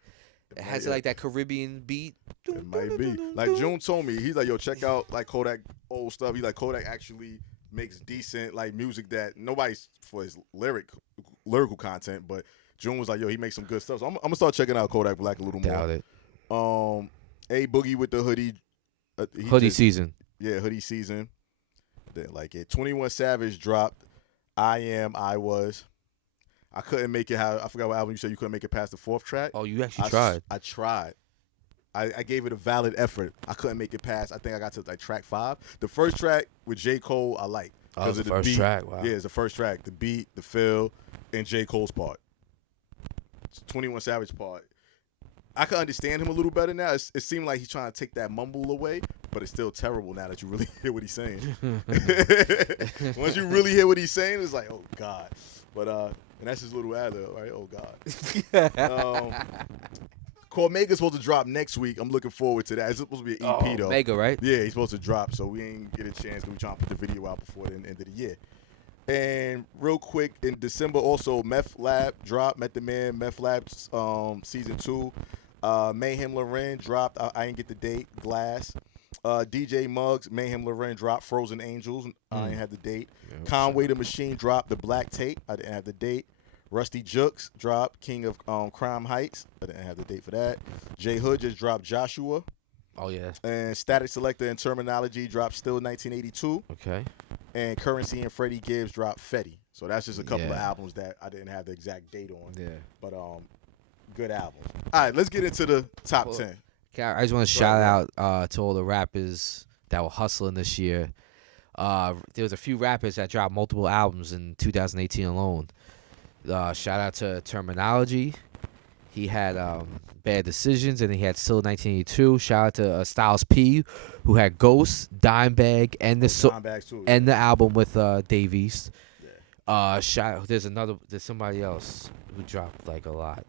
It has might- like that Caribbean beat. It might be. Like June told me, he's like, yo, check out like Kodak old stuff. He's like, Kodak actually makes decent like music that nobody's for his lyrical content, but June was like, yo, he makes some good stuff. So I'm gonna start checking out Kodak Black a little Doubt more. it. A Boogie with the hoodie. Hoodie season. Yeah, hoodie season. Didn't like it. 21 Savage dropped I Am, I Was. I couldn't make it. I forgot what album you said you couldn't make it past the 4th track. Oh, you actually tried. I tried. I gave it a valid effort. I couldn't make it past. I think I got to like track 5. The first track with J. Cole, I like. Oh, Of the the first beat. track. Wow. Yeah, it's the first track. The beat, the feel, and J. Cole's part. 21 Savage part. I can understand him a little better now. It seemed like he's trying to take that mumble away, but it's still terrible now that you really hear what he's saying. Once you really hear what he's saying, it's like, oh God. But and that's his little ad lib, right? Oh God. Cormega's supposed to drop next week. I'm looking forward to that. It's supposed to be an EP though. Mega, right? Yeah, he's supposed to drop, so we ain't get a chance because we trying to put the video out before the end of the year. And real quick, in December also, Meth Lab dropped, Met the Man, Meth Lab season 2. Mayhem Loren dropped, I didn't get the date, Glass. DJ Muggs, Mayhem Loren dropped, Frozen Angels, I didn't have the date. Yeah, Conway the Machine dropped, The Black Tape, I didn't have the date. Rusty Jukes dropped, King of Crime Heights, I didn't have the date for that. J Hood just dropped Joshua. Oh yeah. And Static Selector and Terminology dropped Still 1982. Okay. And Currency and Freddie Gibbs dropped Fetty. So that's just a couple of Yeah. albums that I didn't have the exact date on. Yeah. But good albums. All right, let's get into the top Well, 10. Okay, I just want to shout out to all the rappers that were hustling this year. There was a few rappers that dropped multiple albums in 2018 alone. Shout out to Terminology. He had Bad Decisions, and he had Still 1982. Shout out to Styles P, who had Ghost, Dimebag, and Dimebags too. and the album with Dave East. Yeah. There's somebody else who dropped like a lot.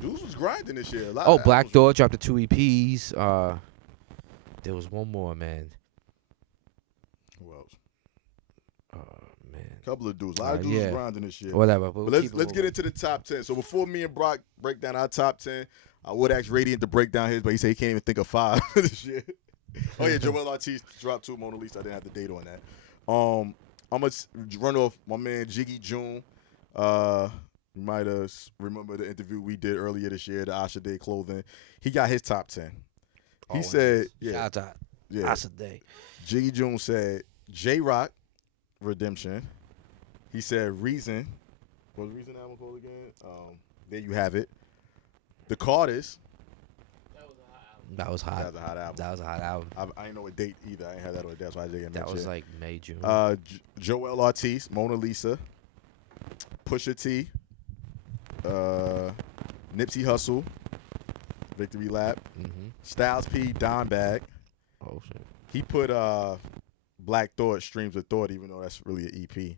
Dudes was grinding this year. A lot Oh, of Black albums. Door dropped the 2 EPs. There was one more, man. Who else? Man. Couple of dudes. A lot of dudes Yeah. was grinding this year. Whatever. But let's get into the top 10. So before me and Brock break down our top 10, I would ask Radiant to break down his, but he said he can't even think of 5 this year. Oh yeah, Joel Ortiz dropped 2. Mona Lisa. I didn't have the date on that. I'm gonna run off my man Jiggy June. You might remember the interview we did earlier this year, the Asha Day clothing. He got his top 10. He said, yeah, Shout out. yeah. That's a day. Jiggy June said J Rock, Redemption. He said Reason. What was Reason album called again? There you have it. The Carters. That was hot. That was a hot album. That was a hot album. I ain't know a date either. I ain't had that on a date, so I didn't That mention was it. like May, June. Joel Ortiz, Mona Lisa, Pusha T, Nipsey Hussle, Victory Lap, Mm-hmm. Styles P, Dimebag. Oh shit. He put Black Thought, Streams of Thought, even though that's really an EP.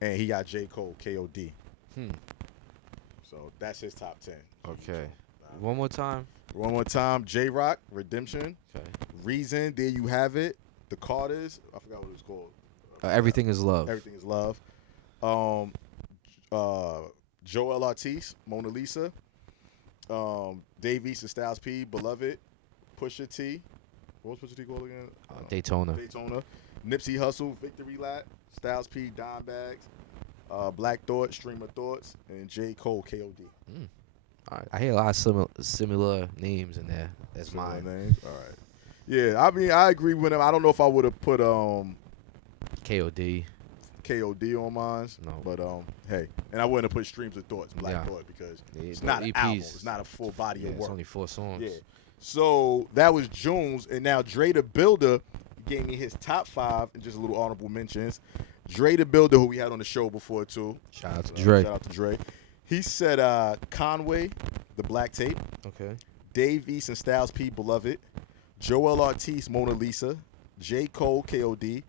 And he got J. Cole, KOD. So that's his top 10. Okay. One more time. One more time, J Rock, Redemption, Okay. Reason, There You Have It, The Carters, I forgot what it was called. Everything is love. Everything is Love. Joel Ortiz, Mona Lisa. Dave East and Styles P, Beloved. Pusha T. What was Pusha T called again? Daytona. Daytona. Nipsey Hussle, Victory Lap. Styles P, Dimebags. Black Thought, Stream of Thoughts. And J. Cole, KOD. All right. I hear a lot of similar names in there. That's Similar mine. names. All right. Yeah, I mean, I agree with him. I don't know if I would have put KOD. KOD on mine. No. But hey, and I wouldn't have put Streams of Thoughts, Black Yeah. Thought, because Yeah, it's but not an EPs. album. It's not a full body Yeah, of it's work. only 4 songs. Yeah. So that was June's, and now Dre the Builder gave me his top 5 and just a little honorable mentions. Dre the Builder, who we had on the show before too. Shout out to Dre. Shout out to Dre. He said Conway, The Black Tape. Okay. Dave East and Styles P, Beloved. Joel Ortiz, Mona Lisa. J. Cole, KOD.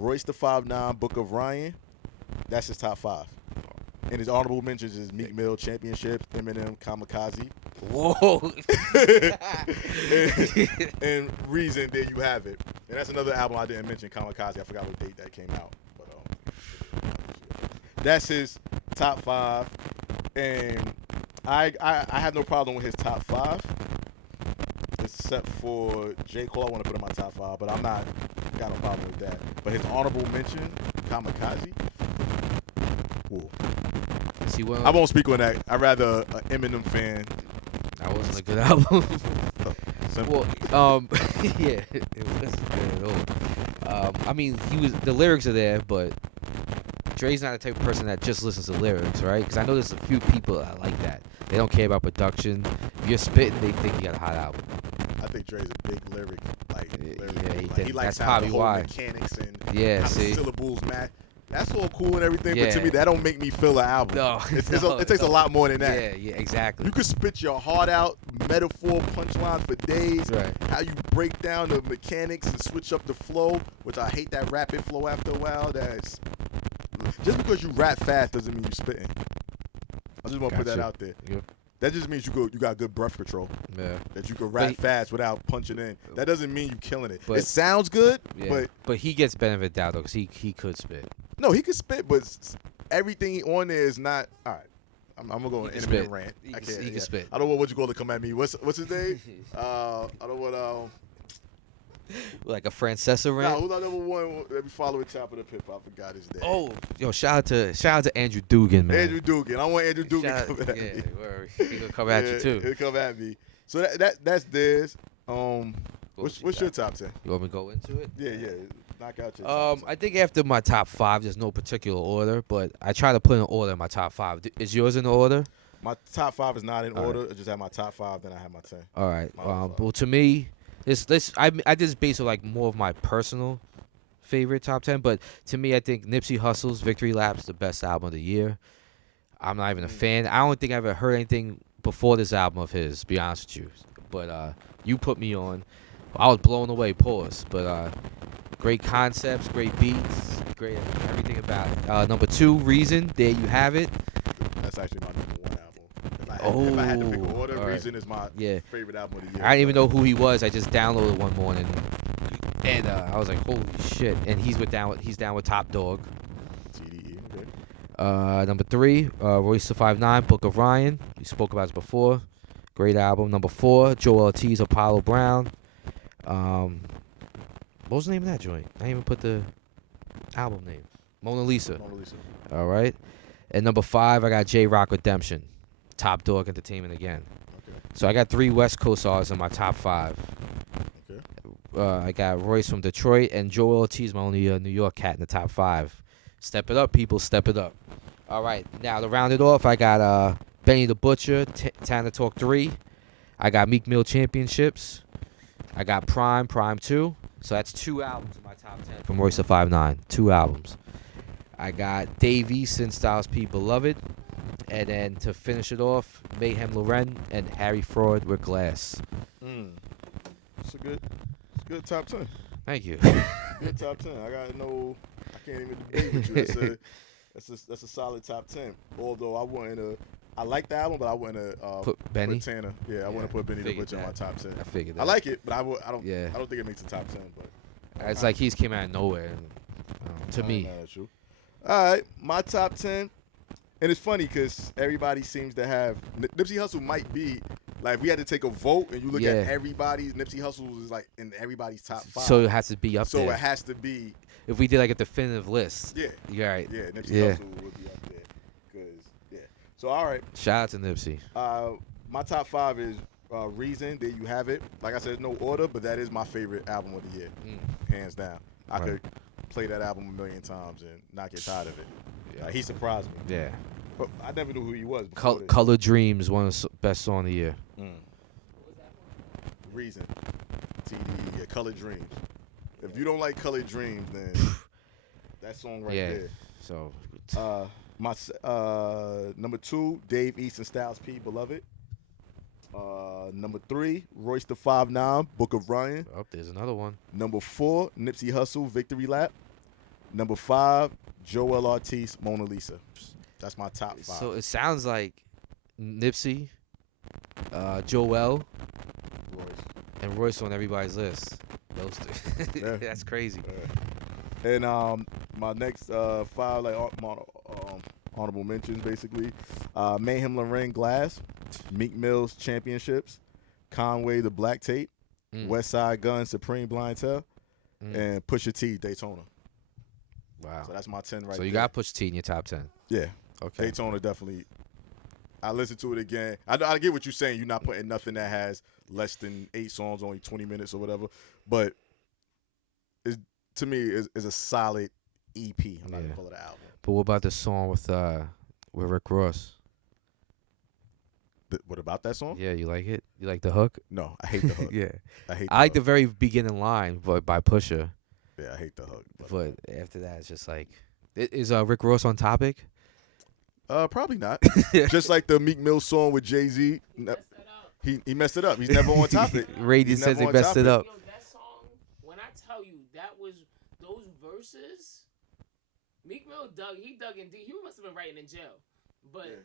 Royce the 5'9", Book of Ryan. That's his top 5. And his honorable mentions is Meek Mill, Championships, Eminem, Kamikaze. Whoa. and Reason, There You Have It. And that's another album I didn't mention, Kamikaze. I forgot what date that came out. But that's his top 5. And I have no problem with his top 5. Except for J. Cole, I want to put in my top 5, but I'm not got no problem with that. But his honorable mention, Kamikaze. Ooh. See, well, I won't speak on that. I'd rather an Eminem fan. that wasn't a good album. Simple. Well, yeah, it wasn't good at all. I mean, the lyrics are there, but Dre's not the type of person that just listens to lyrics, right? Because I know there's a few people that like that. They don't care about production. If you're spitting, they think you got a hot album. I think Dre's a big lyric, Yeah, he likes that's how probably the whole why. mechanics and Yeah, how see. the syllables match. That's all cool and everything, but to Yeah. me, that don't make me feel an album. No, It takes a lot more than that. Yeah, exactly. You could spit your heart out, metaphor, punchlines for days. Right. How you break down the mechanics and switch up the flow, which I hate that rapid flow after a while. That's just because you rap fast doesn't mean you spitting. I just want to put that Gotcha. out there. Yep. That just means you got good breath control. Yeah. That you can rap But- fast without punching in. That doesn't mean you killing it. But- It sounds good, Yeah. but he gets benefit of doubt though, because he could spit. no, he can spit, but everything on there is not. All right, I'm gonna go on He an can intermittent spit. rant. He I can- can't. he can spit. I don't want what you call to come at me. What's his name? I don't want. Like a Francesa Nah, rant. who's our number one? Let me follow a Chopper the Pip. I forgot his name. Oh, yo, shout out to Andrew Dugan, man. Andrew Dugan. I want Andrew Dugan Shout- coming at yeah, me. word. He gonna come at you too. He'll come at me. So that's theirs. What's you your top 10? You want me to go into it? Yeah. Knock out your top 10. I think after my top 5, there's no particular order, but I try to put an order in my top 5. Is yours in order? My top 5 is not in All order. I just have my top 5, then I have my 10. All right. My top five. Well, to me, I did this based on like more of my personal favorite top 10, but to me, I think Nipsey Hussle's Victory Lap's the best album of the year. I'm not even a fan. I don't think I've ever heard anything before this album of his, to be honest with you. But you put me on. I was blown away, pause. But great concepts, great beats, great everything about it. Number 2, Reason, there you have it. That's actually my number 1 album. If I had to pick an order, all right. Reason is my Yeah. favorite album of the year. I didn't even know who he was. I just downloaded one morning, and I was like, "Holy shit!" And he's down with Top Dog. TDE. Okay. Number 3, Royce the 5'9", Book of Ryan. We spoke about this before. Great album. Number 4, Joel Ortiz, Apollo Brown. What was the name of that joint? I didn't even put the album name. Mona Lisa. Mona Lisa. All right. And number 5, I got J Rock Redemption. Top Dog Entertainment again. Okay. So I got 3 West Coast artists in my top 5. Okay. I got Royce from Detroit and Joel Ortiz, my only New York cat in the top 5. Step it up, people. Step it up. All right. Now, to round it off, I got Benny the Butcher, Tana Talk 3. I got Meek Mill Championships. I got Prime 2. So that's 2 albums in my top 10 from Royce the 5'9". 2 albums. I got Dave East and Styles P Beloved. And then to finish it off, Mayhem Loren and Harry Fraud with Glass. It's a good top 10. Thank you. Good top 10. I can't even debate with you. That's a solid top 10. Although I like the album, but I wouldn't Put Benny. put Tanner. Yeah, I wouldn't put Benny the figured Butcher in my that. top 10. I figured that. I like it, but I don't Yeah. think it makes the top 10. But It's like he's came out of nowhere. To I'm me. mad at you. All right, my top 10. And it's funny because everybody seems to have Nipsey Hussle might be like if we had to take a vote and you look at Yeah. everybody's Nipsey Hussle is like in everybody's top 5. So it has to be up So there. it has to be If we did like a definitive list. yeah. You're right. Yeah, Nipsey Yeah. Hussle would be up there. Cause yeah. So all right, Shout out to Nipsey. my top 5 is Reason. There you have it. Like I said, no order, but that is my favorite album of the year, hands down. I Right. could play that album a million times and not get tired of it. He surprised me. Yeah. But I never knew who he was. before this. Color Dreams, one of the best song of the year. Reason. TDE. Yeah, Color Dreams. If you don't like Color Dreams, then that song right Yeah. there. So My number 2, Dave East and Styles P, Beloved. Number 3, Royce the 5'9", Book of Ryan. oh, there's another one. Number 4, Nipsey Hussle, Victory Lap. Number 5, Joel Ortiz, Mona Lisa. That's my top 5. So it sounds like Nipsey, Joel, Royce. and Royce on everybody's list. Those 3. Yeah. That's crazy. And my next 5 like honorable mentions basically, Mayhem Loren Glass, Meek Mill's Championships, Conway the Black Tape, West Side Gun Supreme Blind Tell, and Pusha T Daytona. Wow. So that's my 10 right So you there. got Push T in your top 10. Yeah. Okay. Daytona definitely. I listened to it again. I get what you're saying. You're not putting nothing that has less than 8 songs, only 20 minutes or whatever. But to me, is a solid EP. I'm not gonna call it an album. But what about the song with Rick Ross? What about that song? Yeah, you like it? You like the hook? No, I hate the hook. Yeah. I hate. I like hook. the very beginning line, but by Pusha. Yeah, I hate the hook. But after that, it's just like, is Rick Ross on topic? Probably not. Just like the Meek Mill song with Jay-Z. Messed that up. He messed it up. He's never on topic. Ray He's says never he on messed it topic. up. Yo, that song, when I tell you that was those verses, Meek Mill dug in deep. He must have been writing in jail. But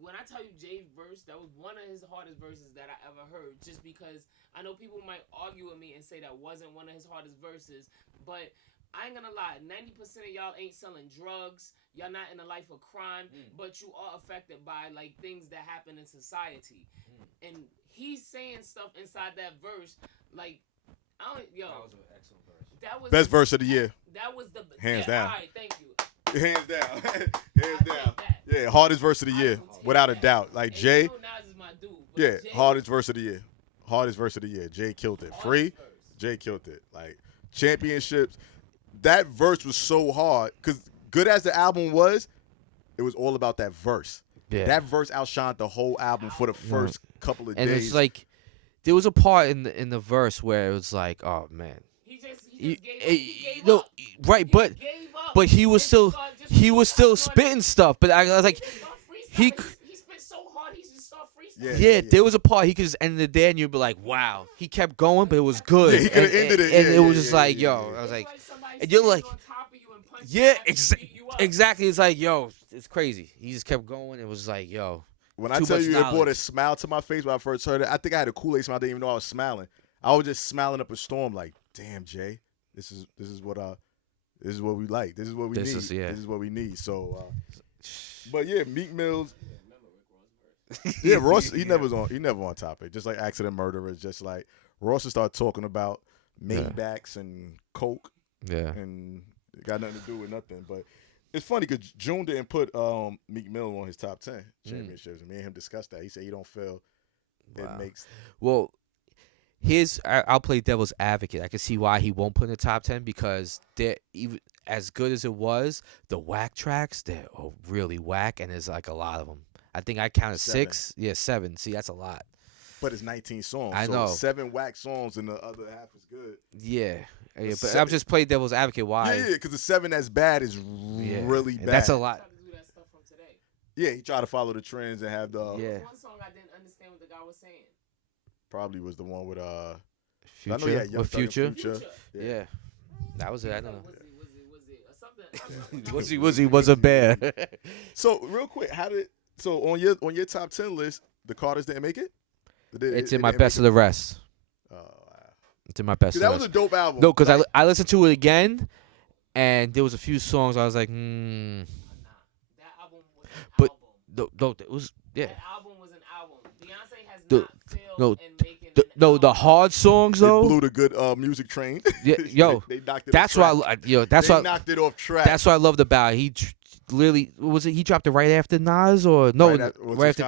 when I tell you Jay's verse, that was one of his hardest verses that I ever heard. Just because I know people might argue with me and say that wasn't one of his hardest verses, but I ain't gonna lie, 90% of y'all ain't selling drugs. Y'all not in a life of crime, but you are affected by like things that happen in society. And he's saying stuff inside that verse, like I don't yo. That was an excellent verse. That was Best verse of the year. That was the Hands down. All right, thank you. Hands down. Hands I down. take that. Yeah, hardest verse of the I year, will take without a that. doubt. Like And Jay, you know Nas is my dude, but yeah, Jay, hardest verse of the year. Hardest verse of the year. Jay killed it. Free, hardest verse. Jay killed it. Like championships, that verse was so hard because good as the album was, it was all about that verse. Yeah. That verse outshined the whole album for the first couple of And days. it's like, there was a part in the verse where it was like, oh man, He just You- gave up. eh, He gave no, up. right, He but gave up. but he was Just still start- just he was still start spitting stuff. But I was like, Just start he freestyling. He spit so hard. He just started Yeah. freestyling. yeah, there was a part he could just end it there, and you'd be like, wow, he kept going, but it was good. Yeah, he coulda And- ended it. and Yeah, it was yeah, just yeah, like, yeah, yo, yeah. I was like, somebody and you're standing like, on top of you and punching yeah, you and beat you up. exactly. It's like, yo, it's crazy. He just kept going. It was like, yo, When I too tell much you it brought a knowledge. smile to my face when I first heard it, I think I had a Kool-Aid smile. I didn't even know I was smiling. I was just smiling up a storm, like, damn, Jay, this is what we like. This is what we This need. is- yeah. This is what we need. So, but yeah, Meek Mill's. Yeah, Ross. He never on topic. Just like Accident Murderers. Just like Ross will start talking about Maybachs and Coke, yeah, and it got nothing to do with nothing. But it's funny because June didn't put Meek Mill on his top 10 championships. Me and him discussed that. He said he don't feel Wow. it makes. Well, I'll play devil's advocate. I can see why he won't put in the top 10 because they're even as good as it was. The whack tracks, they're really whack, and there's like a lot of them. I think I counted 7. 6. Yeah, 7. See, that's a lot. But it's 19 songs. I so know. 7 whack songs and the other half is good. Yeah, but I'm seven- just playing devil's advocate. Why? Yeah, because the 7 that's bad is Yeah, really and bad. that's a I lot. tried to do that stuff from today. Yeah, he tried to follow the trends and have the Yeah. There was one song I didn't understand what the guy was saying. probably was the one with I Future know he had Young with Thug and Future. Future. Yeah. That was it. I don't know. Was it or something? Was he was a bear? So real quick, so on your top 10 list, the Carters didn't make it? It's in my best of the rest. Oh, wow. It's in my best. 'Cause Of that the was a rest. dope album. No, because Like, I listened to it again, and there was a few songs I was like, That album was an But- album. no, it was yeah. That album was an album. Beyonce has The- not failed no, in making an No, the album. hard songs it though. blew the good music train. Yeah, yo, they knocked it That's off what track. that's They what knocked it off track. that's what I loved about it. He literally was it. He dropped it right after Nas or no? right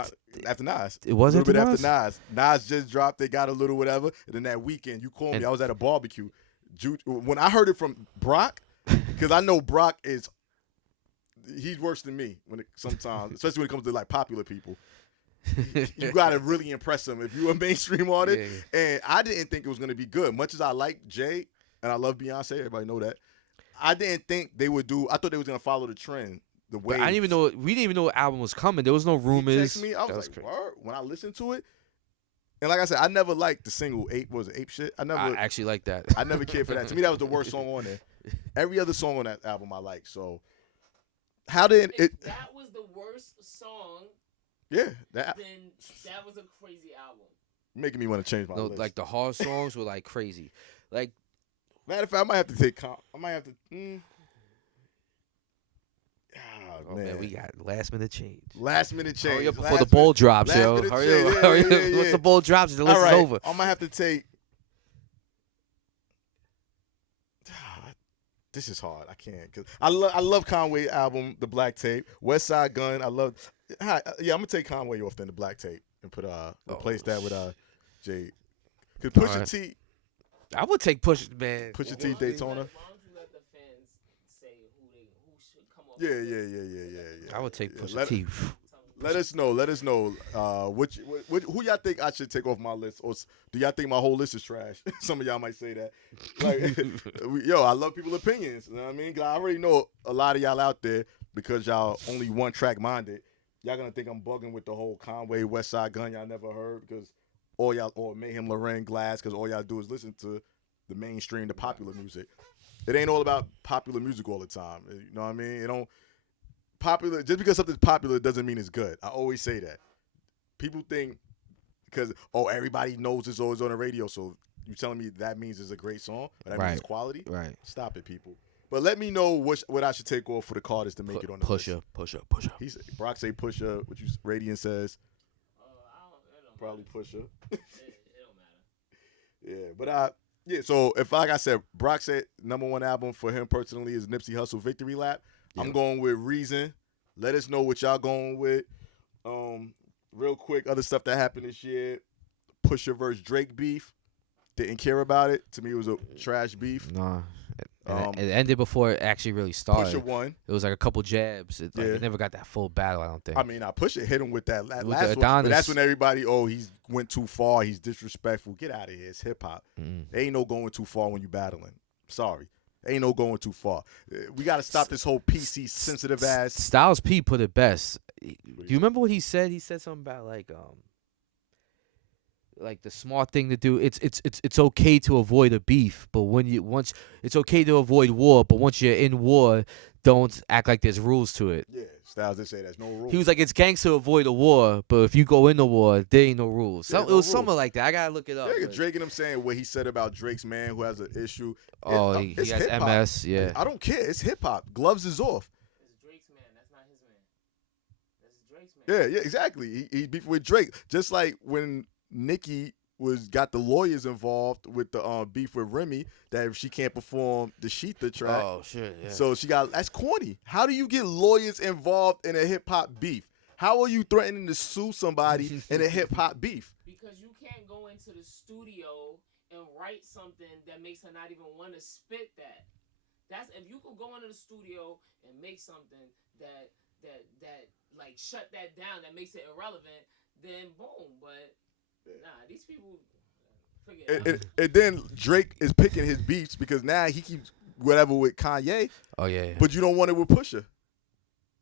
after Nas. It was a little after bit after Nas. Nas just dropped. They got a little whatever, and then that weekend you called me. And- I was at a barbecue. When I heard it from Brock, because I know Brock he's worse than me sometimes, especially when it comes to like popular people. You gotta really impress him if you're a mainstream artist. Yeah. And I didn't think it was gonna be good. Much as I like Jay and I love Beyonce, everybody know that. I didn't think they would do. I thought they was gonna follow the trend. The way But I didn't even know. We didn't even know what album was coming. There was no he rumors. texted me. I That was like, crazy. "Word?" When I listened to it, and like I said, I never liked the single "Ape." Was it Ape shit? I I actually like that. never cared for that. To me, that was the worst song on there. Every other song on that album I like. So, how did If it? that was the worst song, Yeah, that then that was a crazy album. making me want to change my No, list. like the hard songs were like crazy. Like Matter of fact, I might have to take. I might have to. oh man, we got last minute change. Last minute change. Hurry up before Last the bowl minute- drops, last yo. minute Hurry change. up, Yeah, hurry yeah, up. yeah, Once yeah. the bowl drops, the All list right, is over. I might have to take. This is hard. I can't because I love Conway album, The Black Tape, West Side Gun. I love. Yeah, I'm gonna take Conway off then The Black Tape and put replace that with Jay. Cause Pusha Alright. T, I would take Push, man. Pusha T Why don't you Daytona. let the fans say who should come Yeah. I would take Yeah, Pusha T. Let us know. Who y'all think I should take off my list, or do y'all think my whole list is trash? Some of y'all might say that. Like, yo, I love people's opinions. You know what I mean? 'Cause I already know a lot of y'all out there, because y'all only one track minded. Y'all gonna think I'm bugging with the whole Conway West Side Gun y'all never heard, because all y'all, or Mayhem Loren Glass, because all y'all do is listen to the mainstream, the popular music. It ain't all about popular music all the time. You know what I mean? It don't. Popular, just because something's popular doesn't mean it's good. I always say that. People think because everybody knows it's always on the radio, so you telling me that means it's a great song, or that means it's quality? Right. Stop it, people. But let me know what I should take off for the Carters to make it on the list. Pusha. Brock say Pusha. What you Radiant says? Probably Pusha. It don't matter. Yeah, but So if, like I said, Brock said #1 album for him personally is Nipsey Hussle Victory Lap. Yeah. I'm going with Reason. Let us know what y'all going with. Real quick, other stuff that happened this year: Pusha versus Drake beef. Didn't care about it. To me, it was a trash beef. Nah. It ended before it actually really started. Pusha won. It was like a couple jabs. It never got that full battle, I don't think. I mean, Pusha hit him with that last one. Adonis. But that's when everybody, he went too far. He's disrespectful. Get out of here. It's hip hop. Ain't no going too far when you battling. Sorry. Ain't no going too far. We got to stop this whole PC sensitive ass. Styles P put it best. Do you remember what he said? He said something about like the smart thing to do. It's okay to avoid a beef, but once it's okay to avoid war, but once you're in war, don't act like there's rules to it. Yeah, Styles did say there's no rules. He was like, it's gangster to avoid a war, but if you go into war, there ain't no rules. Yeah, It was something like that. I gotta look it up. Yeah, Drake and him saying what he said about Drake's man who has an issue. He has hip-hop. MS. Yeah, I don't care. It's hip hop. Gloves is off. It's Drake's man. That's not his man. That's Drake's man. Yeah, exactly. He beefing with Drake, just like when Nicki got the lawyers involved with the beef with Remy, that if she can't perform the Sheetha track. Oh shit. Yeah. So that's corny. How do you get lawyers involved in a hip hop beef? How are you threatening to sue somebody in a hip hop beef? Because you can't go into the studio and write something that makes her not even want to spit that. That's if you could go into the studio and make something that like shut that down, that makes it irrelevant, then boom. But nah, these people forget it. And then Drake is picking his beefs because now he keeps whatever with Kanye. Oh yeah. But you don't want it with Pusha.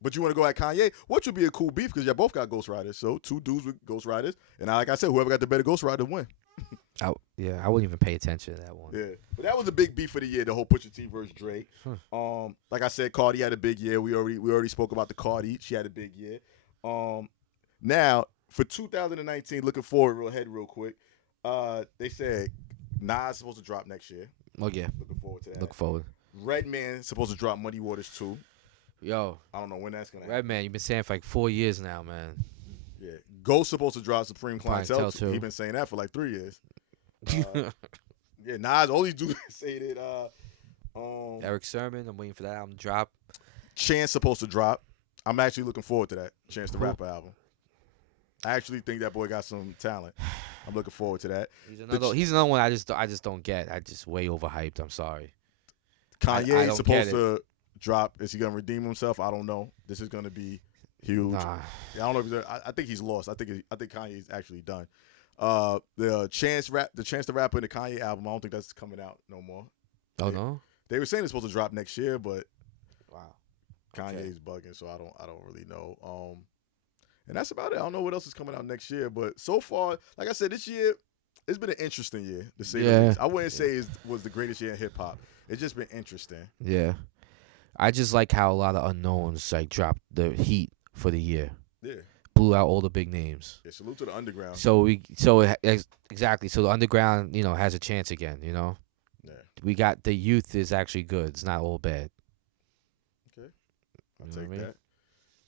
But you want to go at Kanye, which would be a cool beef because y'all both got Ghost Riders. So 2 dudes with Ghost Riders. And like I said, whoever got the better Ghost Rider win. I wouldn't even pay attention to that one. Yeah. But that was a big beef for the year, the whole Pusha T versus Drake. Like I said, Cardi had a big year. We already spoke about the Cardi. She had a big year. Now, for 2019, looking forward real quick, they said Nas is supposed to drop next year. Oh yeah. Looking forward to that. Look forward. Redman supposed to drop Muddy Waters 2. Yo, I don't know when that's gonna happen. Redman, you've been saying for like 4 years now, man. Yeah, Ghost supposed to drop Supreme Clientele 2. too. He been saying that for like 3 years. Yeah, Nas always do say that. Eric Sermon, I'm waiting for that album to drop. Chance supposed to drop. I'm actually looking forward to that Chance the Rapper album. I actually think that boy got some talent. I'm looking forward to that. He's another one I just don't get. I just way overhyped. I'm sorry. Kanye don't supposed get to drop. Is he gonna redeem himself? I don't know. This is gonna be huge. Nah. I don't know if he's, I think he's lost. I think Kanye's actually done. The Chance the Rapper and the Kanye album. I don't think that's coming out no more. Oh no. They were saying it's supposed to drop next year, but Wow. Kanye's bugging, so I don't really know. And that's about it. I don't know what else is coming out next year, but so far, like I said, this year it's been an interesting year to say the least. I wouldn't say it was the greatest year in hip hop. It's just been interesting. Yeah. I just like how a lot of unknowns like dropped the heat for the year. Yeah. Blew out all the big names. Yeah. Salute to the underground. Exactly. So the underground, has a chance again. Yeah. We got the youth is actually good. It's not all bad. Okay. I'll take that.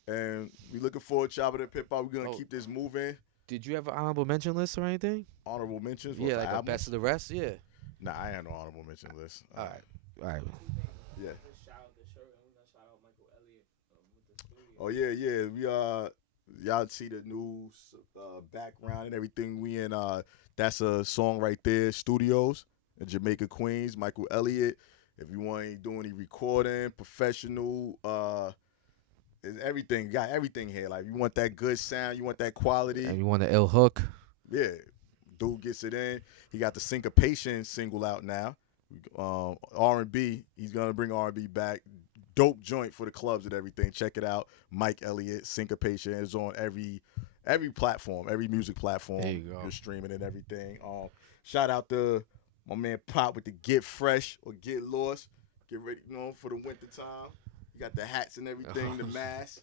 And we looking forward to Chopper and Hip Hop. We're gonna keep this moving. Did you have an honorable mention list or anything? Honorable mentions? Yeah, like a best of the rest. Yeah. Nah, I ain't no honorable mention list. All right. Yeah. Oh yeah. We y'all see the news background and everything. We in that's a song right there. Studios in Jamaica, Queens. Michael Elliott. If you want to do any recording, professional, It's everything. Got everything here. Like you want that good sound, you want that quality. And you want an ill hook? Yeah, dude gets it in. He got the Syncopation single out now. R&B. He's gonna bring R&B back. Dope joint for the clubs and everything. Check it out. Mike Elliott, Syncopation is on every platform, every music platform. There you go. You're streaming and everything. Shout out to my man Pop with the Get Fresh or Get Lost. Get ready, for the winter time. You got the hats and everything, the mask.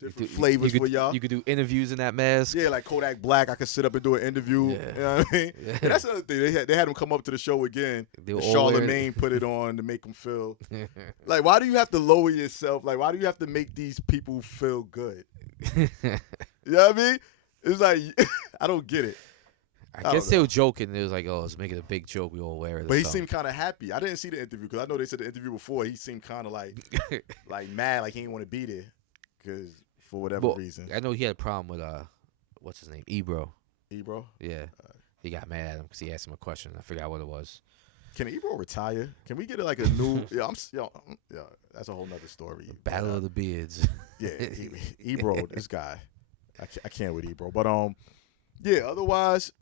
Different flavors for y'all. You could do interviews in that mask. Yeah, like Kodak Black. I could sit up and do an interview. Yeah. You know what I mean? Yeah. And that's another thing. They had him come up to the show again. They were all wearing- Charlemagne put it on to make him feel like. Why do you have to lower yourself? Like, why do you have to make these people feel good? You know what I mean? It's like I don't get it. I guess they were joking. It was like, oh, let's make it a big joke. We all wear it. But he seemed kind of happy. I didn't see the interview because I know they said the interview before. He seemed kind of like mad, like he didn't want to be there because for whatever reason. I know he had a problem with what's his name, Ebro. Ebro? Yeah, he got mad at him because he asked him a question. I forgot what it was. Can Ebro retire? Can we get it like a new? Yeah, that's a whole nother story. Battle of the Beards. Yeah, Ebro, this guy, I can't with Ebro. But yeah. Otherwise,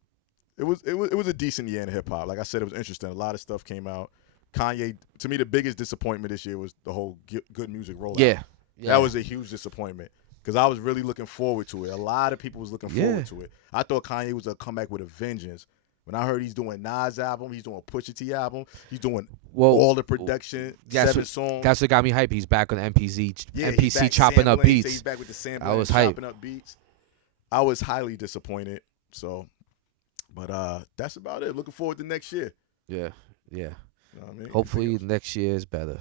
it was a decent year in hip hop. Like I said, it was interesting. A lot of stuff came out. Kanye, to me, the biggest disappointment this year was the whole Good Music rollout. Yeah. That was a huge disappointment because I was really looking forward to it. A lot of people was looking forward to it. I thought Kanye was gonna come back with a vengeance. When I heard he's doing Nas album, he's doing Pusha T album, he's doing all the production, 7 songs. That's what got me hyped. He's back on MPC. Yeah, MPC chopping up beats. He's back with the sampling. I was chopping hyped. up beats. I was highly disappointed. So, but that's about it. Looking forward to next year. Yeah. You know what I mean? Hopefully next year is better.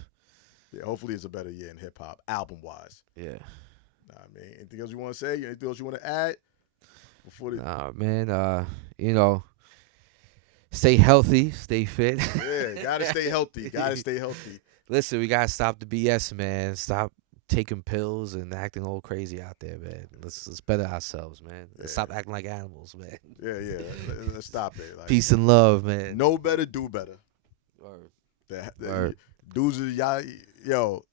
Yeah, hopefully it's a better year in hip hop, album wise. Yeah. Know what I mean? Anything else you want to say? Anything else you want to add? Before Man, stay healthy, stay fit. Yeah, gotta stay healthy. Listen, we gotta stop the BS, man. Stop taking pills and acting all crazy out there, man. Let's better ourselves, man. Let's stop acting like animals, man. Yeah. Let's stop it. Like, Peace and love, man. Know better, do better. Word. Dudes, y'all, yo.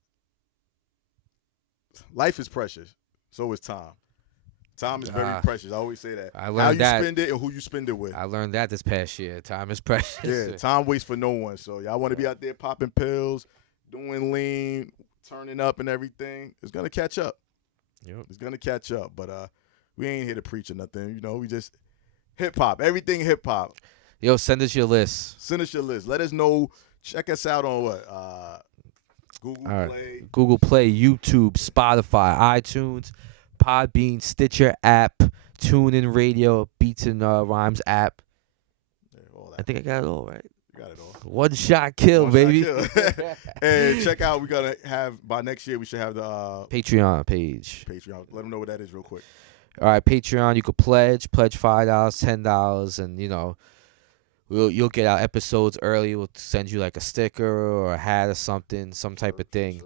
Life is precious. So is time. Time is very precious. I always say that. I learned how you that. spend it and who you spend it with. I learned that this past year. Time is precious. Yeah, time waits for no one. So y'all want to be out there popping pills, doing lean, turning up and everything. It's gonna catch up. Yep. It's gonna catch up. But we ain't here to preach or nothing. We just hip hop. Everything hip hop. Yo, send us your list. Send us your list. Let us know. Check us out on what? Google Play. Google Play, YouTube, Spotify, iTunes, Podbean, Stitcher app, TuneIn Radio, Beats and Rhymes app. Yeah, all that. I think I got it all right. You got it all. One shot kill, baby. And check out. We're gonna have by next year. We should have the Patreon page. Patreon. Let them know what that is real quick. All right, Patreon. You could pledge $5, $10, and you'll get our episodes early. We'll send you like a sticker or a hat or something, some type of thing.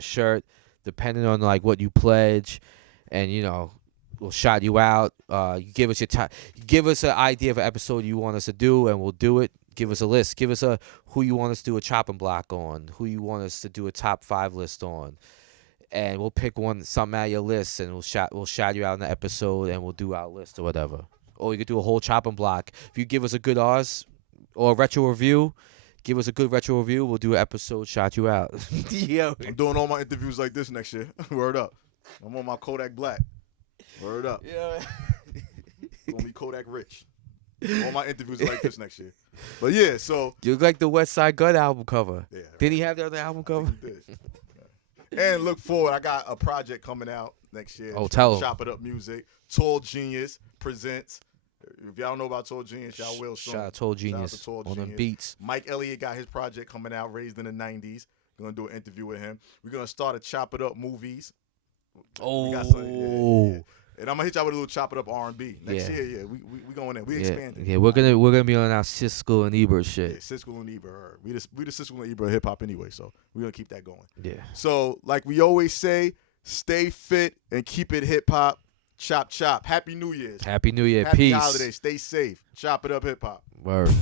Shirt. Depending on like what you pledge, and we'll shout you out. You give us your time. Give us an idea of an episode you want us to do, and we'll do it. Give us a list. Give us who you want us to do a chopping block on, who you want us to do a top 5 list on, and we'll pick something out of your list, and we'll shout you out in the episode, and we'll do our list or whatever. Or you could do a whole chopping block. If you give us a good ours or a retro review, give us a good retro review. We'll do an episode, shout you out. Yo. I'm doing all my interviews like this next year. Word up. I'm on my Kodak Black. Word up. Yeah. Gonna be Kodak Rich. All my interviews are like this next year. But yeah, so You look like the West Side Gun album cover. Yeah. Did he have the other album cover? And look forward, I got a project coming out next year. Oh, tell 'em. Chop It Up Music. Tall Genius presents. If y'all don't know about Tall Genius, y'all will soon. Shout out Tall Genius to Tall on them Genius. beats. Mike Elliott got his project coming out, Raised in the 90s. We're going to do an interview with him. We're going to start a Chop It Up movies. Oh. We got some, yeah. And I'm going to hit y'all with a little Chop It Up R&B. Next year, yeah. We going in. We expanding. Yeah, we're gonna be on our Siskel and Ebert shit. Yeah, Siskel and Ebert. We the Siskel and Ebert hip hop anyway, so we're going to keep that going. Yeah. So, like we always say, stay fit and keep it hip hop. Chop, chop. Happy New Year's. Happy New Year. Happy Peace. holidays. Stay safe. Chop it up hip hop. Word.